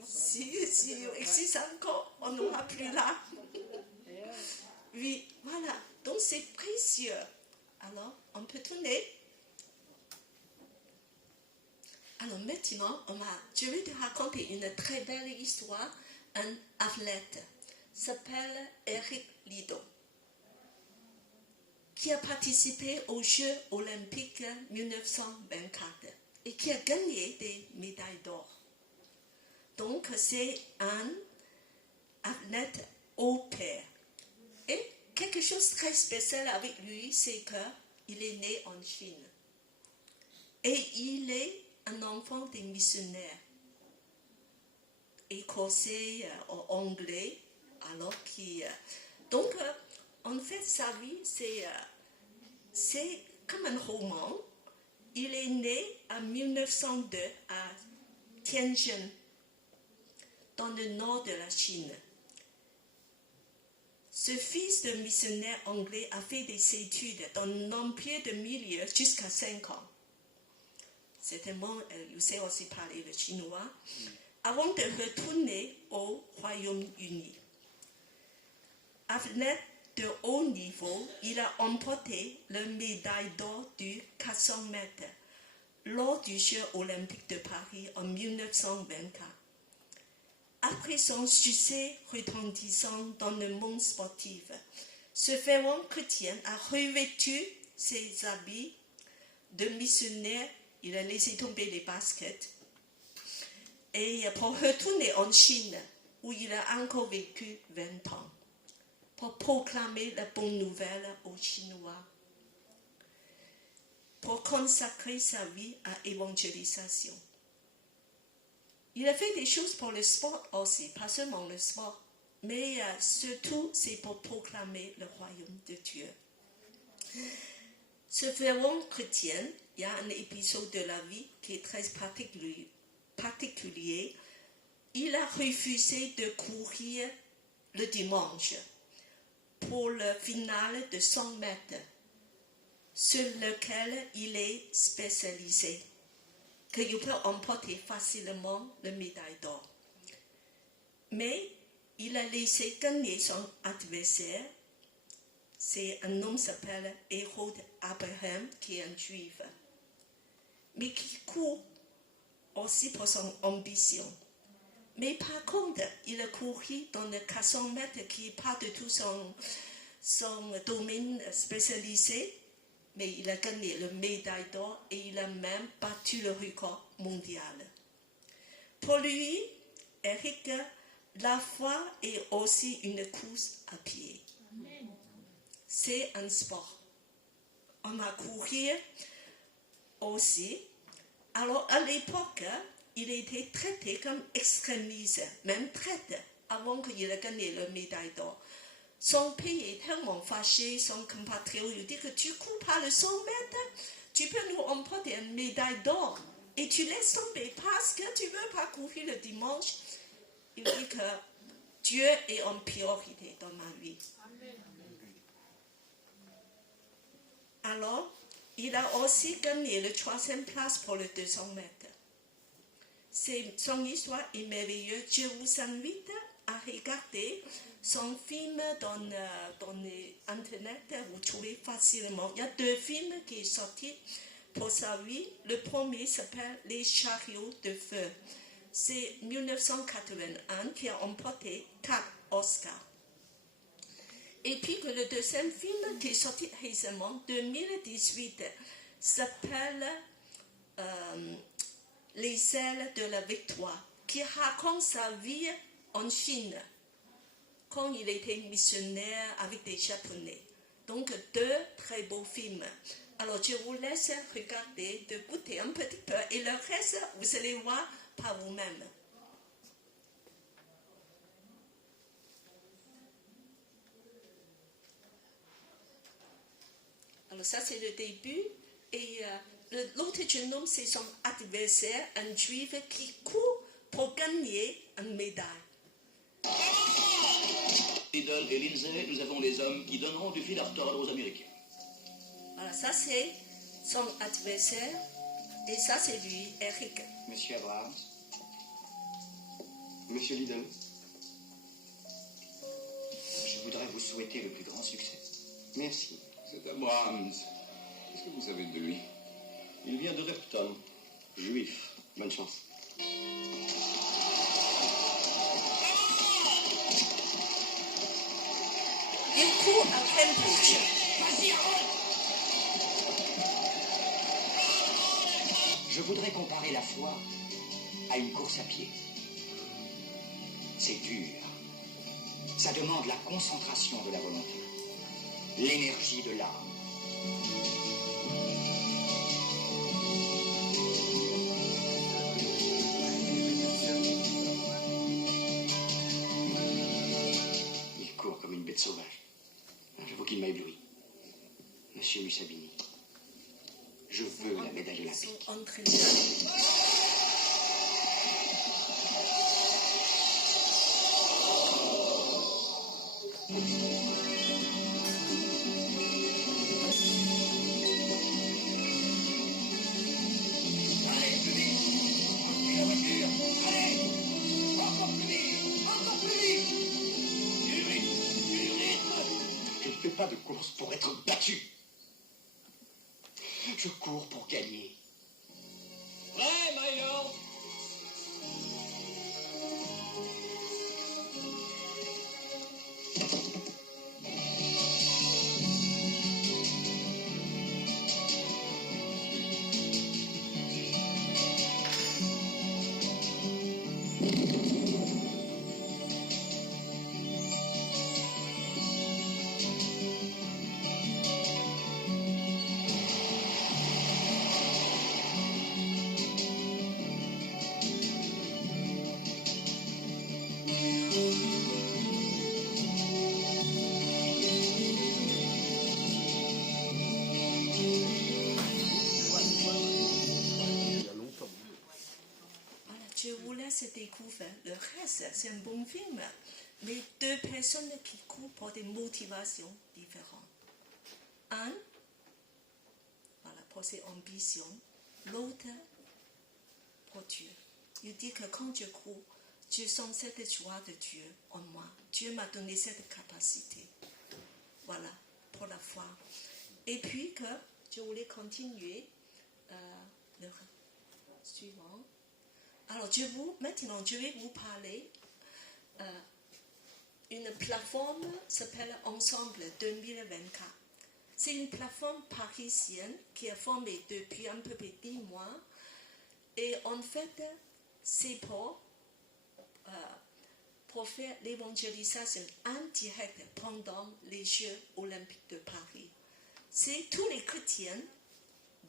si il existe encore, on n'aura plus là. Oui, voilà. Donc, c'est précieux. Alors, on peut tourner. Alors, maintenant, je vais te raconter une très belle histoire. Un athlète s'appelle Eric Lido, qui a participé aux Jeux olympiques 1924 et qui a gagné des médailles d'or. Donc, c'est un athlète au pair. Et quelque chose de très spécial avec lui, c'est qu'il est né en Chine. Et il est un enfant des missionnaires, écossais, anglais, alors donc, en fait, sa vie, c'est comme un roman. Il est né en 1902 à Tianjin, dans le nord de la Chine. Ce fils de missionnaire anglais a fait des études dans l'empire de milieu jusqu'à 5 ans. Certainement, il sait aussi parler le chinois, avant de retourner au Royaume-Uni. Athlète de haut niveau, il a emporté la médaille d'or du 400 mètres lors du Jeux olympiques de Paris en 1924. Après son succès retentissant dans le monde sportif, ce fervent chrétien a revêtu ses habits de missionnaire. Il a laissé tomber les baskets et pour retourner en Chine, où il a encore vécu 20 ans, pour proclamer la bonne nouvelle aux Chinois, pour consacrer sa vie à l'évangélisation. Il a fait des choses pour le sport aussi, pas seulement le sport, mais surtout c'est pour proclamer le royaume de Dieu. Ce fervent chrétien, il y a un épisode de la vie qui est très particulier. Il a refusé de courir le dimanche pour le final de 100 mètres, sur lequel il est spécialisé, qu'il peut emporter facilement la médaille d'or. Mais il a laissé gagner son adversaire. C'est un homme qui s'appelle Ehud Abraham, qui est un juif, mais qui court aussi pour son ambition. Mais par contre, il a couru dans le 400 mètres qui n'est pas du tout son domaine spécialisé, mais il a gagné la médaille d'or et il a même battu le record mondial. Pour lui, Eric, la foi est aussi une course à pied. C'est un sport. On a couru aussi. Alors, à l'époque, il était traité comme extrémiste, même traité, avant qu'il ait gagné la médaille d'or. Son pays est tellement fâché, son compatriote lui dit que tu ne cours pas le 100 mètres, tu peux nous emporter une médaille d'or. Et tu laisses tomber parce que tu ne veux pas courir le dimanche. Il dit que Dieu est en priorité dans ma vie. Alors, il a aussi gagné la 3e place pour le 200 mètres. Son histoire est merveilleuse. Je vous invite à regarder son film dans Internet. Vous trouvez facilement. Il y a 2 films qui sont sortis pour sa vie. Le premier s'appelle Les chariots de feu. C'est 1981 qui a emporté 4 Oscars. Et puis que le deuxième film qui est sorti récemment, 2018, s'appelle Les ailes de la victoire, qui raconte sa vie en Chine, quand il était missionnaire avec des Japonais. Donc 2 très beaux films. Alors je vous laisse regarder, de goûter un petit peu, et le reste, vous allez voir par vous-même. Alors ça c'est le début, et l'autre jeune homme c'est son adversaire, un juif qui court pour gagner une médaille. Idol et Lindsay, nous avons les hommes qui donneront du fil à retordre aux Américains. Voilà, ça c'est son adversaire, et ça c'est lui, Eric. Monsieur Abrahams, Monsieur Liddell, je voudrais vous souhaiter le plus grand succès. Merci. C'est Abrahams. Qu'est-ce que vous savez de lui? Il vient de Repton. Juif. Bonne chance. Il court à pleine bouche. Je voudrais comparer la foi à une course à pied. C'est dur. Ça demande la concentration de la volonté, l'énergie de l'âme. Il court comme une bête sauvage. J'avoue qu'il m'a ébloui. Monsieur Mussabini, je veux la médaille olympique. Pas de course pour être battu. Je cours pour gagner. Ouais, my lord. Voilà, je vous laisse découvrir le reste. C'est un bon film, mais deux personnes qui courent pour des motivations différentes. Un, voilà, pour ses ambitions. L'autre, pour Dieu. Il dit que quand je cours, je sens cette joie de Dieu en moi. Dieu m'a donné cette capacité. Voilà, pour la foi. Et puis que je voulais continuer le suivant. Alors, maintenant, je vais vous parler. Une plateforme s'appelle Ensemble 2024. C'est une plateforme parisienne qui est formée depuis un peu plus de 10 mois. Et en fait, c'est pour faire l'évangélisation en direct pendant les Jeux olympiques de Paris. C'est tous les chrétiens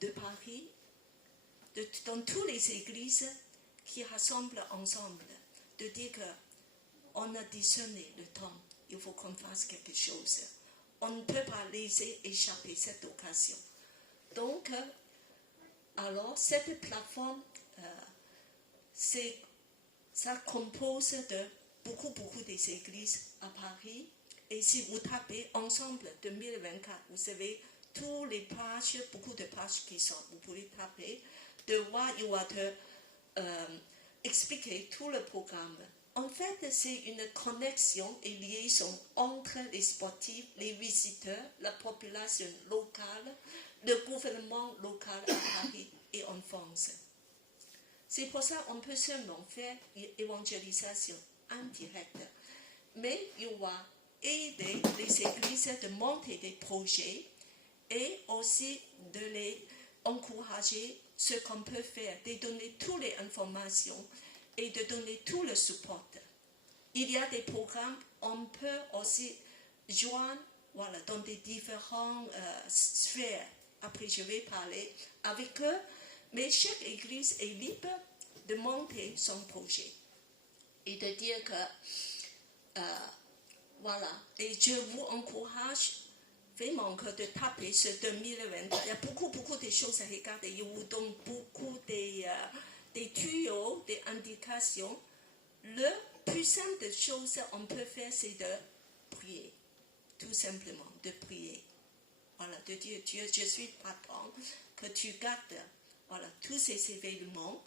de Paris, dans toutes les églises, qui rassemblent ensemble, de dire qu'on a discerné le temps, il faut qu'on fasse quelque chose. On ne peut pas laisser échapper cette occasion. Donc, alors, cette plateforme, ça compose de beaucoup des églises à Paris. Et si vous tapez Ensemble 2024, vous avez tous les pages, beaucoup de pages qui sont, vous pouvez taper, de voir, il va te expliquer tout le programme. En fait, c'est une connexion et liaison entre les sportifs, les visiteurs, la population locale, le gouvernement local à Paris et en France. C'est pour ça qu'on peut seulement faire une évangélisation en direct. Mais il va aider les églises de monter des projets et aussi de les encourager ce qu'on peut faire, de donner toutes les informations et de donner tout le support. Il y a des programmes, on peut aussi joindre dans des différentes sphères. Après, je vais parler avec eux, mais chaque église est libre de monter son projet et de dire que, et je vous encourage vraiment que de taper ce 2020. Il y a beaucoup de choses à regarder. Il vous donne beaucoup des tuyaux, des indications. Le plus simple de choses qu'on peut faire, c'est de prier. Tout simplement, de prier. Voilà, de dire, Dieu, je suis patron, que tu gardes tous ces événements.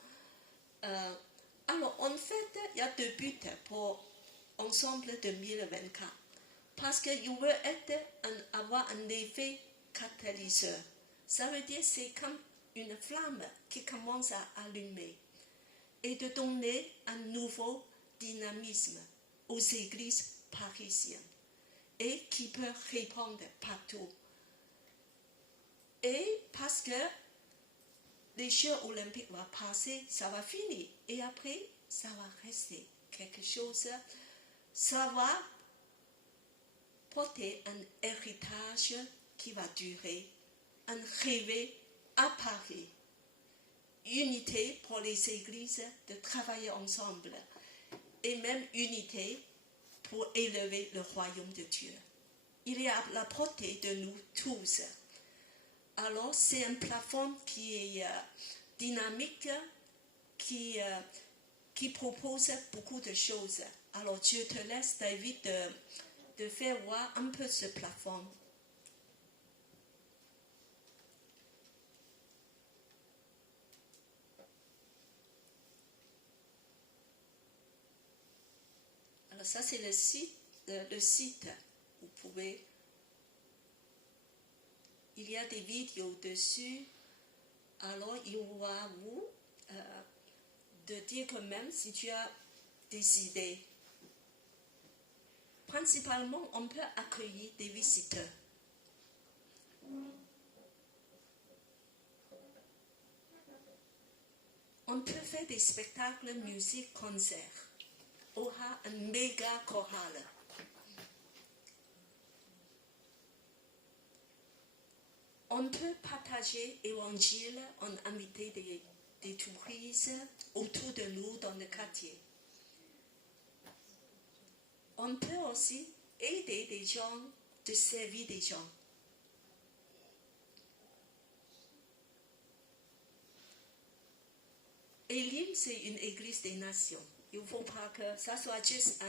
Alors, en fait, il y a deux buts pour Ensemble 2024. Parce qu'il veut avoir un effet catalyseur. Ça veut dire que c'est comme une flamme qui commence à allumer et de donner un nouveau dynamisme aux églises parisiennes et qui peut répondre partout. Et parce que les Jeux olympiques vont passer, ça va finir. Et après, ça va rester quelque chose. Ça va porter un héritage qui va durer, un rêve à Paris. Unité pour les églises de travailler ensemble et même unité pour élever le royaume de Dieu. Il est à la portée de nous tous. Alors, c'est une plateforme qui est dynamique, qui propose beaucoup de choses. Alors, je te laisse, David, de faire voir un peu cette plateforme. Alors, ça, c'est le site. Vous pouvez... Il y a des vidéos dessus. Alors, il va vous de dire que même si tu as des idées, principalement, on peut accueillir des visiteurs. On peut faire des spectacles, musique, concerts. On a un méga chorale. On peut partager l'évangile en invitant des touristes autour de nous dans le quartier. On peut aussi aider des gens, de servir des gens. Elim, c'est une église des nations. Il ne faut pas que ça soit juste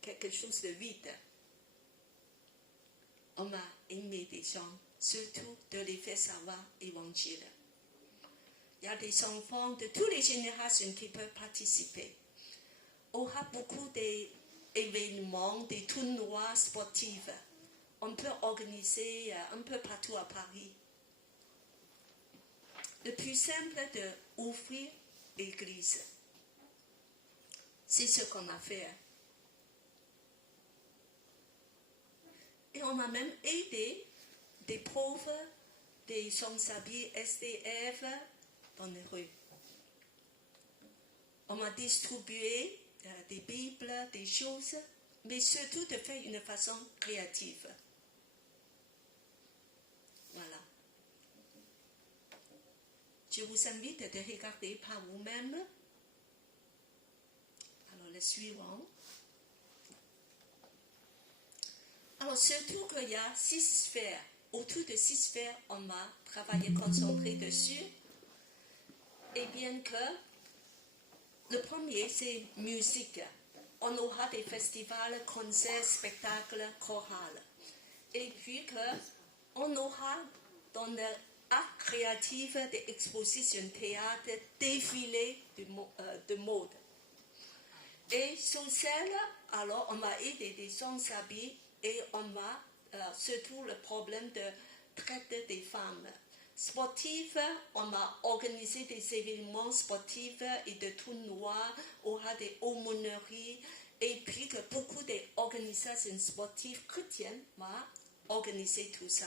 quelque chose de vide. On va aimer des gens, surtout de les faire savoir l'évangile. Il y a des enfants de toutes les générations qui peuvent participer. On a beaucoup d'événements, des tournois sportifs. On peut organiser un peu partout à Paris. Le plus simple d'ouvrir l'église. C'est ce qu'on a fait. Et on a même aidé des pauvres, des sans-abri SDF dans les rues. On a distribué des Bibles, des choses, mais surtout de faire d'une façon créative. Voilà. Je vous invite de regarder par vous-même. Alors, le suivant. Alors, surtout qu'il y a 6 sphères. Autour de 6 sphères, on va travailler concentré dessus. Et bien que le premier, c'est musique. On aura des festivals, concerts, spectacles, chorales. Et puis on aura dans l'art créatif des expositions théâtre, défilés de mode. Et sur scène, alors on va aider des sans-abri et on va surtout le problème de traite des femmes. Sportifs, on va organiser des événements sportifs et de tournois, on aura des aumôneries, et puis que beaucoup d'organisations sportives chrétiennes vont organiser tout ça.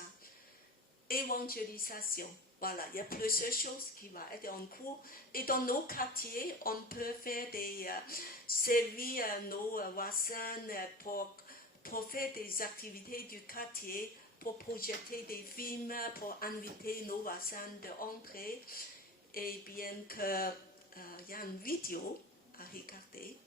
Évangélisation, voilà, il y a plusieurs choses qui vont être en cours. Et dans nos quartiers, on peut faire servir nos voisins pour faire des activités du quartier, pour projeter des films, pour inviter nos voisins d'entrer. Et bien qu'il y a une vidéo à regarder.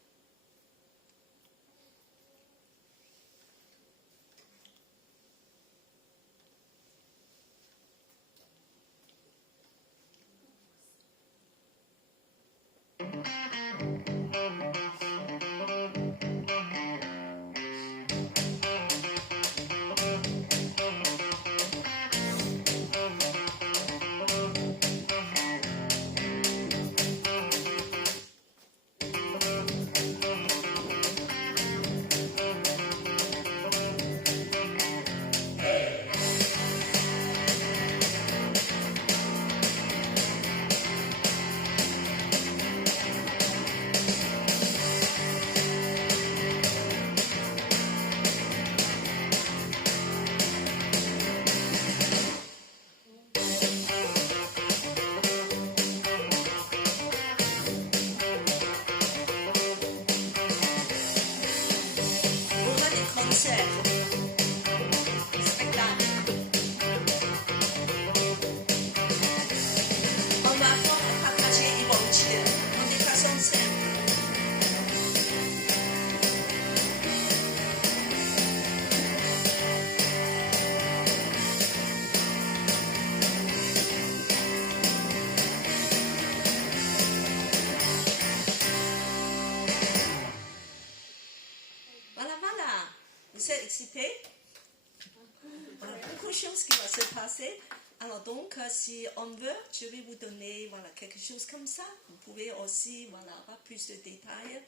Alors donc, si on veut, je vais vous donner quelque chose comme ça. Vous pouvez aussi avoir plus de détails.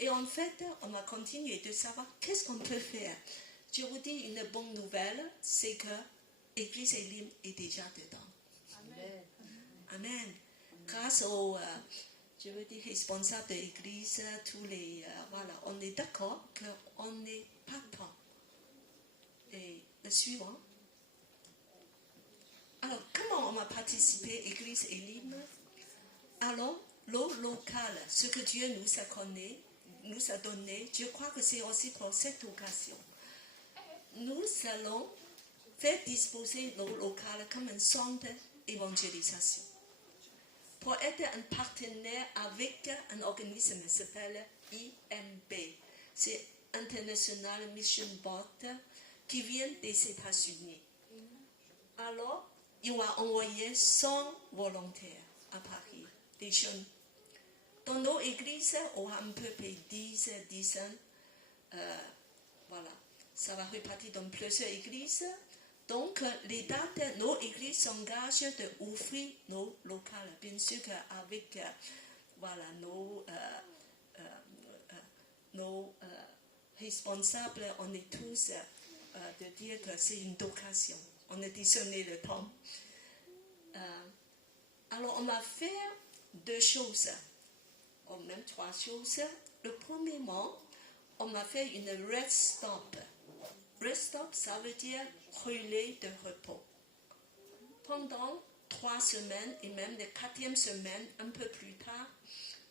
Et en fait, on va continuer de savoir qu'est-ce qu'on peut faire. Je vous dis une bonne nouvelle, c'est que l'Église Elim est déjà dedans. Amen. Amen. Grâce aux responsables de l'Église, tous les on est d'accord qu'on n'est pas le suivant. Alors, comment on a participé, Église Élim? Alors, l'eau locale, ce que Dieu nous a donné, je crois que c'est aussi pour cette occasion. Nous allons faire disposer l'eau locale comme un centre d'évangélisation. Pour être un partenaire avec un organisme qui s'appelle IMB. C'est International Mission Board qui vient des États-Unis. Alors, il va envoyer 100 volontaires à Paris, des jeunes. Dans nos églises, on a un peu près 10 dizaines. Voilà, ça va repartir dans plusieurs églises. Donc, les dates, nos églises s'engagent d'ouvrir nos locales. Bien sûr qu'avec voilà, nos responsables, on est tous de dire que c'est une occasion. On a discerné le temps. Alors, on va faire 2 choses, ou même 3 choses. Le premier mois, on va faire une rest stop. Rest stop, ça veut dire relais de repos. Pendant 3 semaines et même la 4e semaine, un peu plus tard,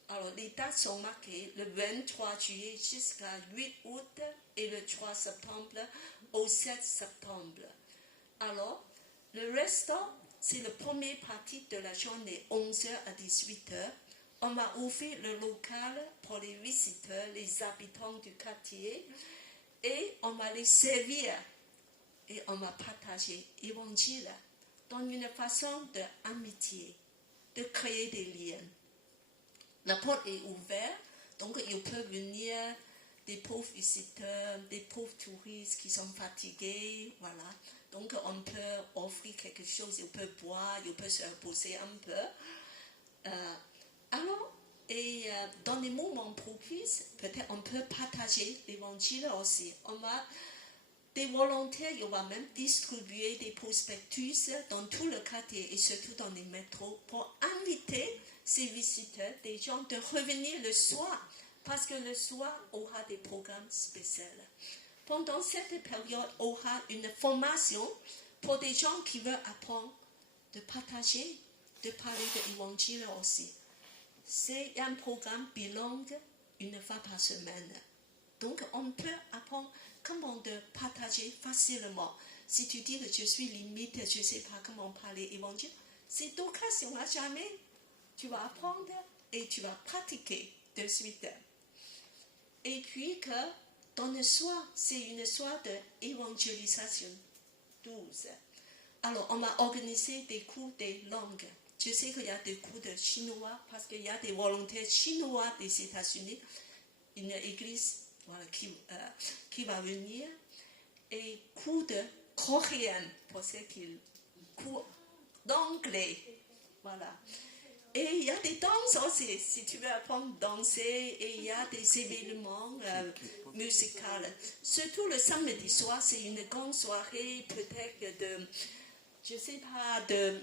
alors les dates sont marquées le 23 juillet jusqu'à 8 août et le 3 septembre au 7 septembre. Alors, le rest stop, c'est la première partie de la journée, 11h à 18h. On va ouvrir le local pour les visiteurs, les habitants du quartier, et on va les servir et on va partager l'évangile dans une façon d'amitié, de créer des liens. La porte est ouverte, donc il peut venir des pauvres visiteurs, des pauvres touristes qui sont fatigués, voilà. Donc on peut offrir quelque chose, ils peuvent boire, ils peuvent se reposer un peu. Alors, dans les moments propices, peut-être on peut partager l'évangile aussi. On va, des volontaires, ils vont même distribuer des prospectus dans tout le quartier et surtout dans les métros pour inviter ces visiteurs, des gens, de revenir le soir, parce que le soir, on aura des programmes spéciaux. Pendant cette période, on aura une formation pour des gens qui veulent apprendre de partager, de parler de l'évangile aussi. C'est un programme bilingue, 1 fois par semaine. Donc, on peut apprendre comment de partager facilement. Si tu dis que je suis limite, je ne sais pas comment parler l'évangile, cette occasion à jamais, tu vas apprendre et tu vas pratiquer de suite. Et puis que dans le soir, c'est une soirée d'évangélisation 12. Alors, on va organiser des cours de langue. Je sais qu'il y a des cours de chinois parce qu'il y a des volontaires chinois des États-Unis, une église voilà, qui va venir, et cours de coréen pour ceux qui cours d'anglais. Voilà. Et il y a des danses aussi, si tu veux apprendre à danser, et il y a des événements musicaux. Surtout le samedi soir, c'est une grande soirée, peut-être de, je ne sais pas, de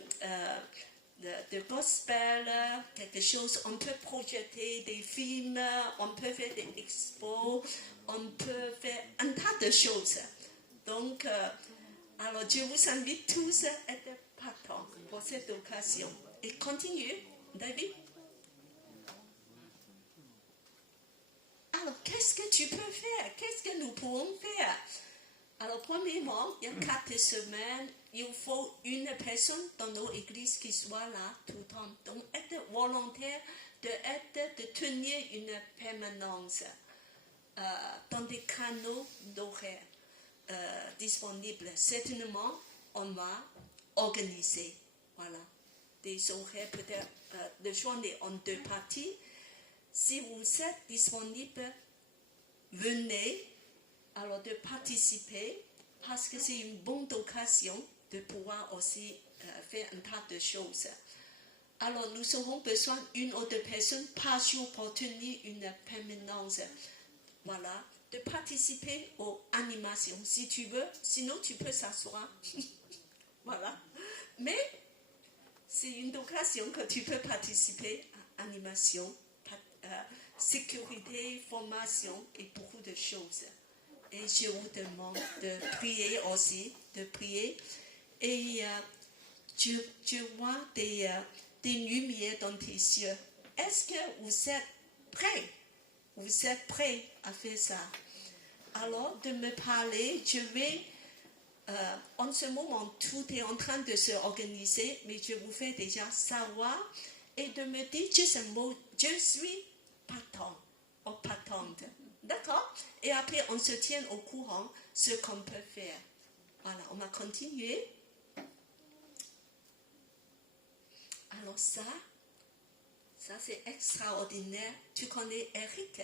gospel, quelque chose. On peut projeter des films, on peut faire des expos, on peut faire un tas de choses. Donc, alors je vous invite tous à être partants pour cette occasion. Et continue. David? Alors, qu'est-ce que tu peux faire? Qu'est-ce que nous pouvons faire? Alors, premièrement, il y a 4 semaines, il faut une personne dans nos églises qui soit là tout le temps. Donc, être volontaire, de tenir une permanence dans des canaux d'horaire disponibles. Certainement, on va organiser, voilà, des horaires peut-être de journée en 2 parties. Si vous êtes disponible, venez alors de participer parce que c'est une bonne occasion de pouvoir aussi faire un tas de choses. Alors nous aurons besoin d'1 ou 2 personnes par jour pour tenir une permanence. Voilà, de participer aux animations si tu veux, sinon tu peux s'asseoir. Voilà, mais c'est une occasion que tu peux participer à animation, sécurité, formation et beaucoup de choses. et je vous demande de prier aussi, de prier. Et je vois des lumières dans tes yeux. Est-ce que vous êtes prêts? Vous êtes prêts à faire ça? Alors, de me parler, je vais... en ce moment, tout est en train de se organiser, mais je vous fais déjà savoir et de me dire juste un mot, je suis partant ou partante. D'accord? Et après, on se tient au courant ce qu'on peut faire. Voilà, on va continuer. Alors ça c'est extraordinaire. Tu connais Eric?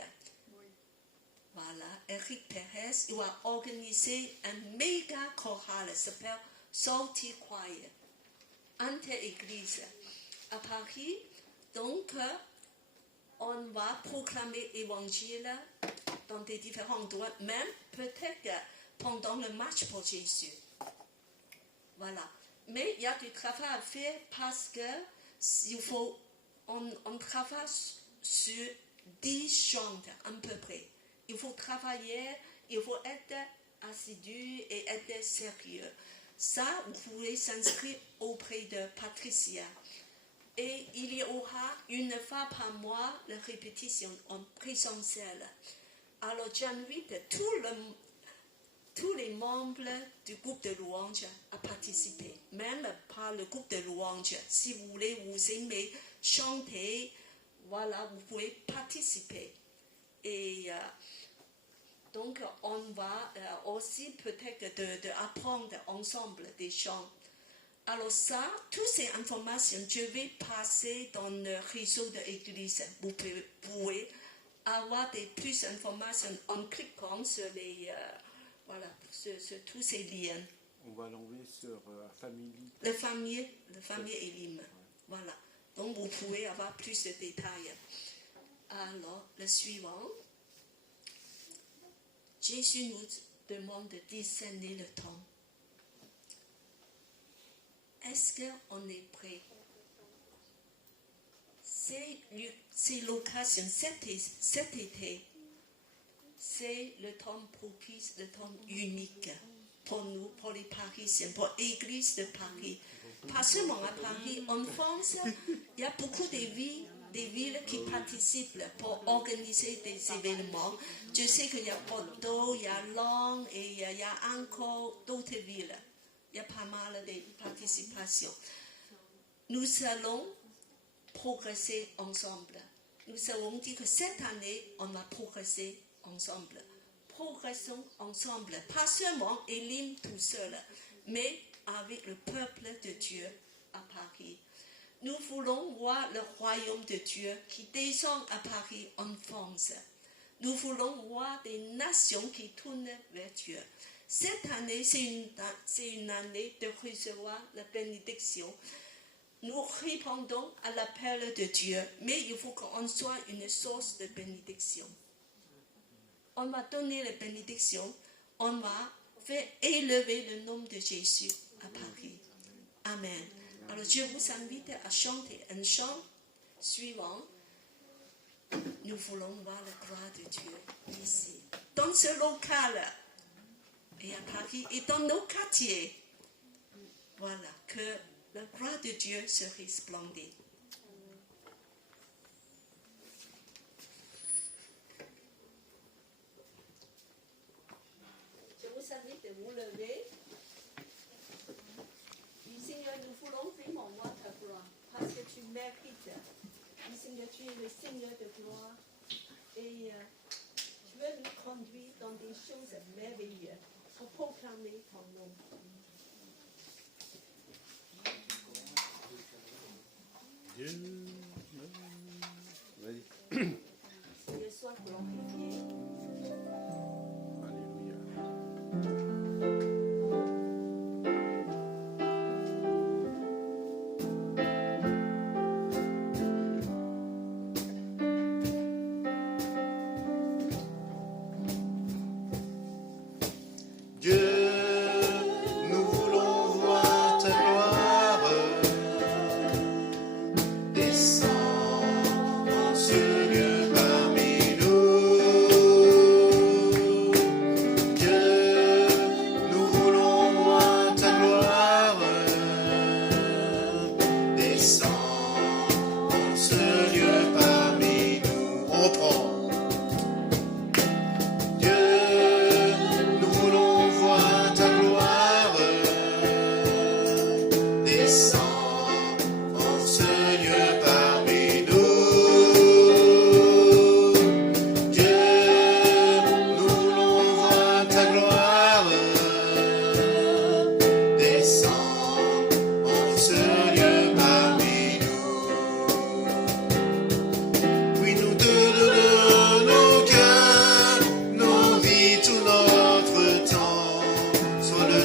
Voilà, Eric Perez, il a organisé un méga chorale, s'appelle Salty Choir, inter-église, à Paris. Donc, on va proclamer l'évangile dans des différents endroits, même peut-être pendant le marche pour Jésus. Voilà. Mais il y a du travail à faire parce que on travaille sur 10 chants à peu près. Il faut travailler, il faut être assidu et être sérieux. Ça, vous pouvez s'inscrire auprès de Patricia. Et il y aura une fois par mois la répétition en présentiel. Alors j'invite tous les membres du groupe de louange à participer, même pas le groupe de louange. Si vous voulez, vous aimez chanter, voilà, vous pouvez participer. Et donc, on va aussi peut-être d'apprendre ensemble des chants. Alors ça, toutes ces informations, je vais passer dans le réseau de l'église. Vous pouvez avoir plus d'informations en cliquant sur sur tous ces liens. On va l'enlever sur Family. Le famille Elim. Ouais. Voilà. Donc, vous pouvez avoir plus de détails. Alors, le suivant. Jésus nous demande de discerner le temps. Est-ce qu'on est prêt? C'est l'occasion, cet été, c'est le temps propice, le temps unique pour nous, pour les Parisiens, pour l'Église de Paris. Pas seulement à Paris, en France, il y a beaucoup de villes qui participent pour organiser des événements. Je sais qu'il y a Bordeaux, il y a Lyon et il y a encore d'autres villes. Il y a pas mal de participations. Nous allons progresser ensemble. Nous allons dire que cette année, on va progresser ensemble. Progressons ensemble, pas seulement Elim tout seul, mais avec le peuple de Dieu à Paris. Nous voulons voir le royaume de Dieu qui descend à Paris en France. Nous voulons voir des nations qui tournent vers Dieu. Cette année, c'est une année de recevoir la bénédiction. Nous répondons à l'appel de Dieu, mais il faut qu'on soit une source de bénédiction. On va donner la bénédiction, on va faire élever le nom de Jésus à Paris. Amen. Alors je vous invite à chanter un chant suivant. Nous voulons voir la gloire de Dieu ici, dans ce local, et à Paris, et dans nos quartiers. Voilà, que la gloire de Dieu se resplendit. Je vous invite à vous lever. Seigneur, nous voulons vraiment voir ta gloire, parce que tu mérites. Seigneur, tu es le Seigneur de gloire. Et tu veux nous conduire dans des choses merveilleuses pour proclamer ton nom. Dieu. Seigneur, sois glorifié. Alléluia. Dieu,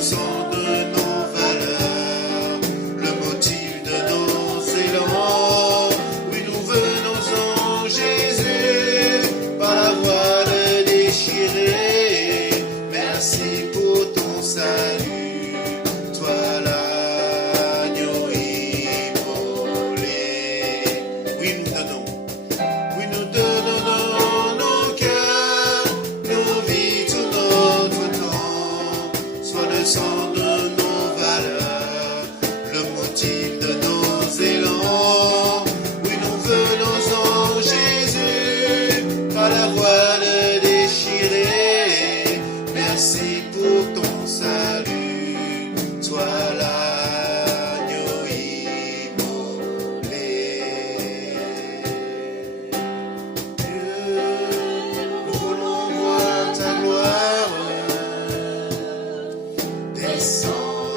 sang de nos valeurs, le motif de nos élans. Oui, nous venons en Jésus, par la voile déchirée. Merci pour ton salut, toi l'agneau immolé. Oui, nous donnons nos cœurs, nos vies, tout notre temps, soit le sang de nos valeurs, le motif de nos élans. Oui, nous venons en Jésus, par la voile déchirée. Merci pour ton salut, toi l'agneau immolé. Dieu, nous voulons voir ta gloire. Descends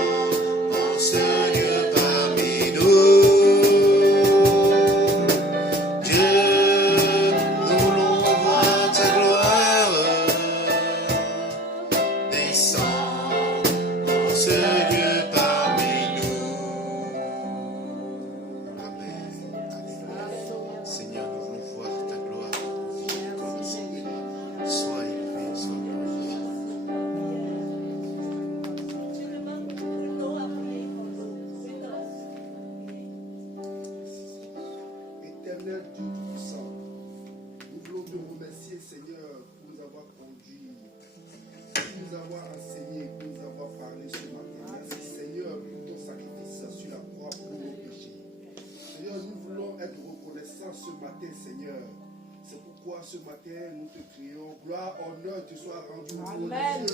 en ce lieu parmi nous. Dieu, nous voulons voir ta gloire. Descends en ce lieu parmi nous. Amen. Alléluia. Seigneur, nous voulons voir ta gloire. Comme sois élevé, sois glorifié. Éternel Dieu puissant, nous voulons te remercier, Seigneur, pour nous avoir conduits, pour nous avoir enseigné, pour nous avoir parlé ce matin. Merci, Seigneur, pour ton sacrifice sur la croix pour nos péchés. Seigneur, nous voulons être reconnaissants ce matin, Seigneur. C'est pourquoi ce matin, nous te crions, gloire, honneur te soit rendu. Amen.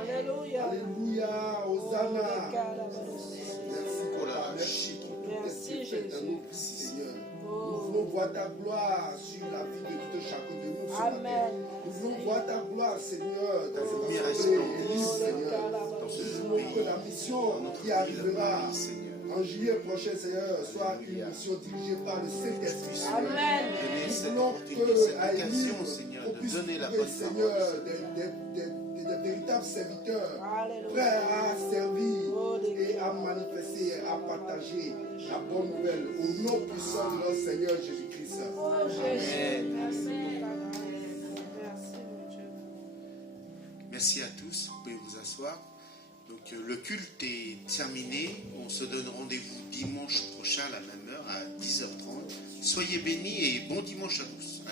Alléluia. Alléluia. Hosanna. Merci pour la merci pour toutes Merci, les bienfaits dans nos vies, Seigneur. Nous voulons voir ta gloire sur la vie de tout chacun de nous ce matin. Amen. Nous voulons voir ta gloire, Seigneur, dans cette lumière assemblée resplendissante, église, Seigneur. dans ce Nous voulons que la mission qui arrivera en juillet prochain, Seigneur, soit une mission dirigée par le Saint-Esprit, Seigneur. Amen. Donner Nous cette voulons opportunité, cette qu'à occasion, Église, Seigneur, on de puisse donner la trouver, bonne Seigneur, parole. des véritables serviteurs, Alléluia. prêts à servir Oh, et à manifester, à partager la bonne nouvelle au nom puissant de notre Seigneur Jésus-Christ. Oh, Jésus. Merci pour ta grâce. Merci, mon Dieu. Merci à tous, vous pouvez vous asseoir. Donc le culte est terminé, on se donne rendez-vous dimanche prochain à la même heure à 10h30. Soyez bénis et bon dimanche à tous.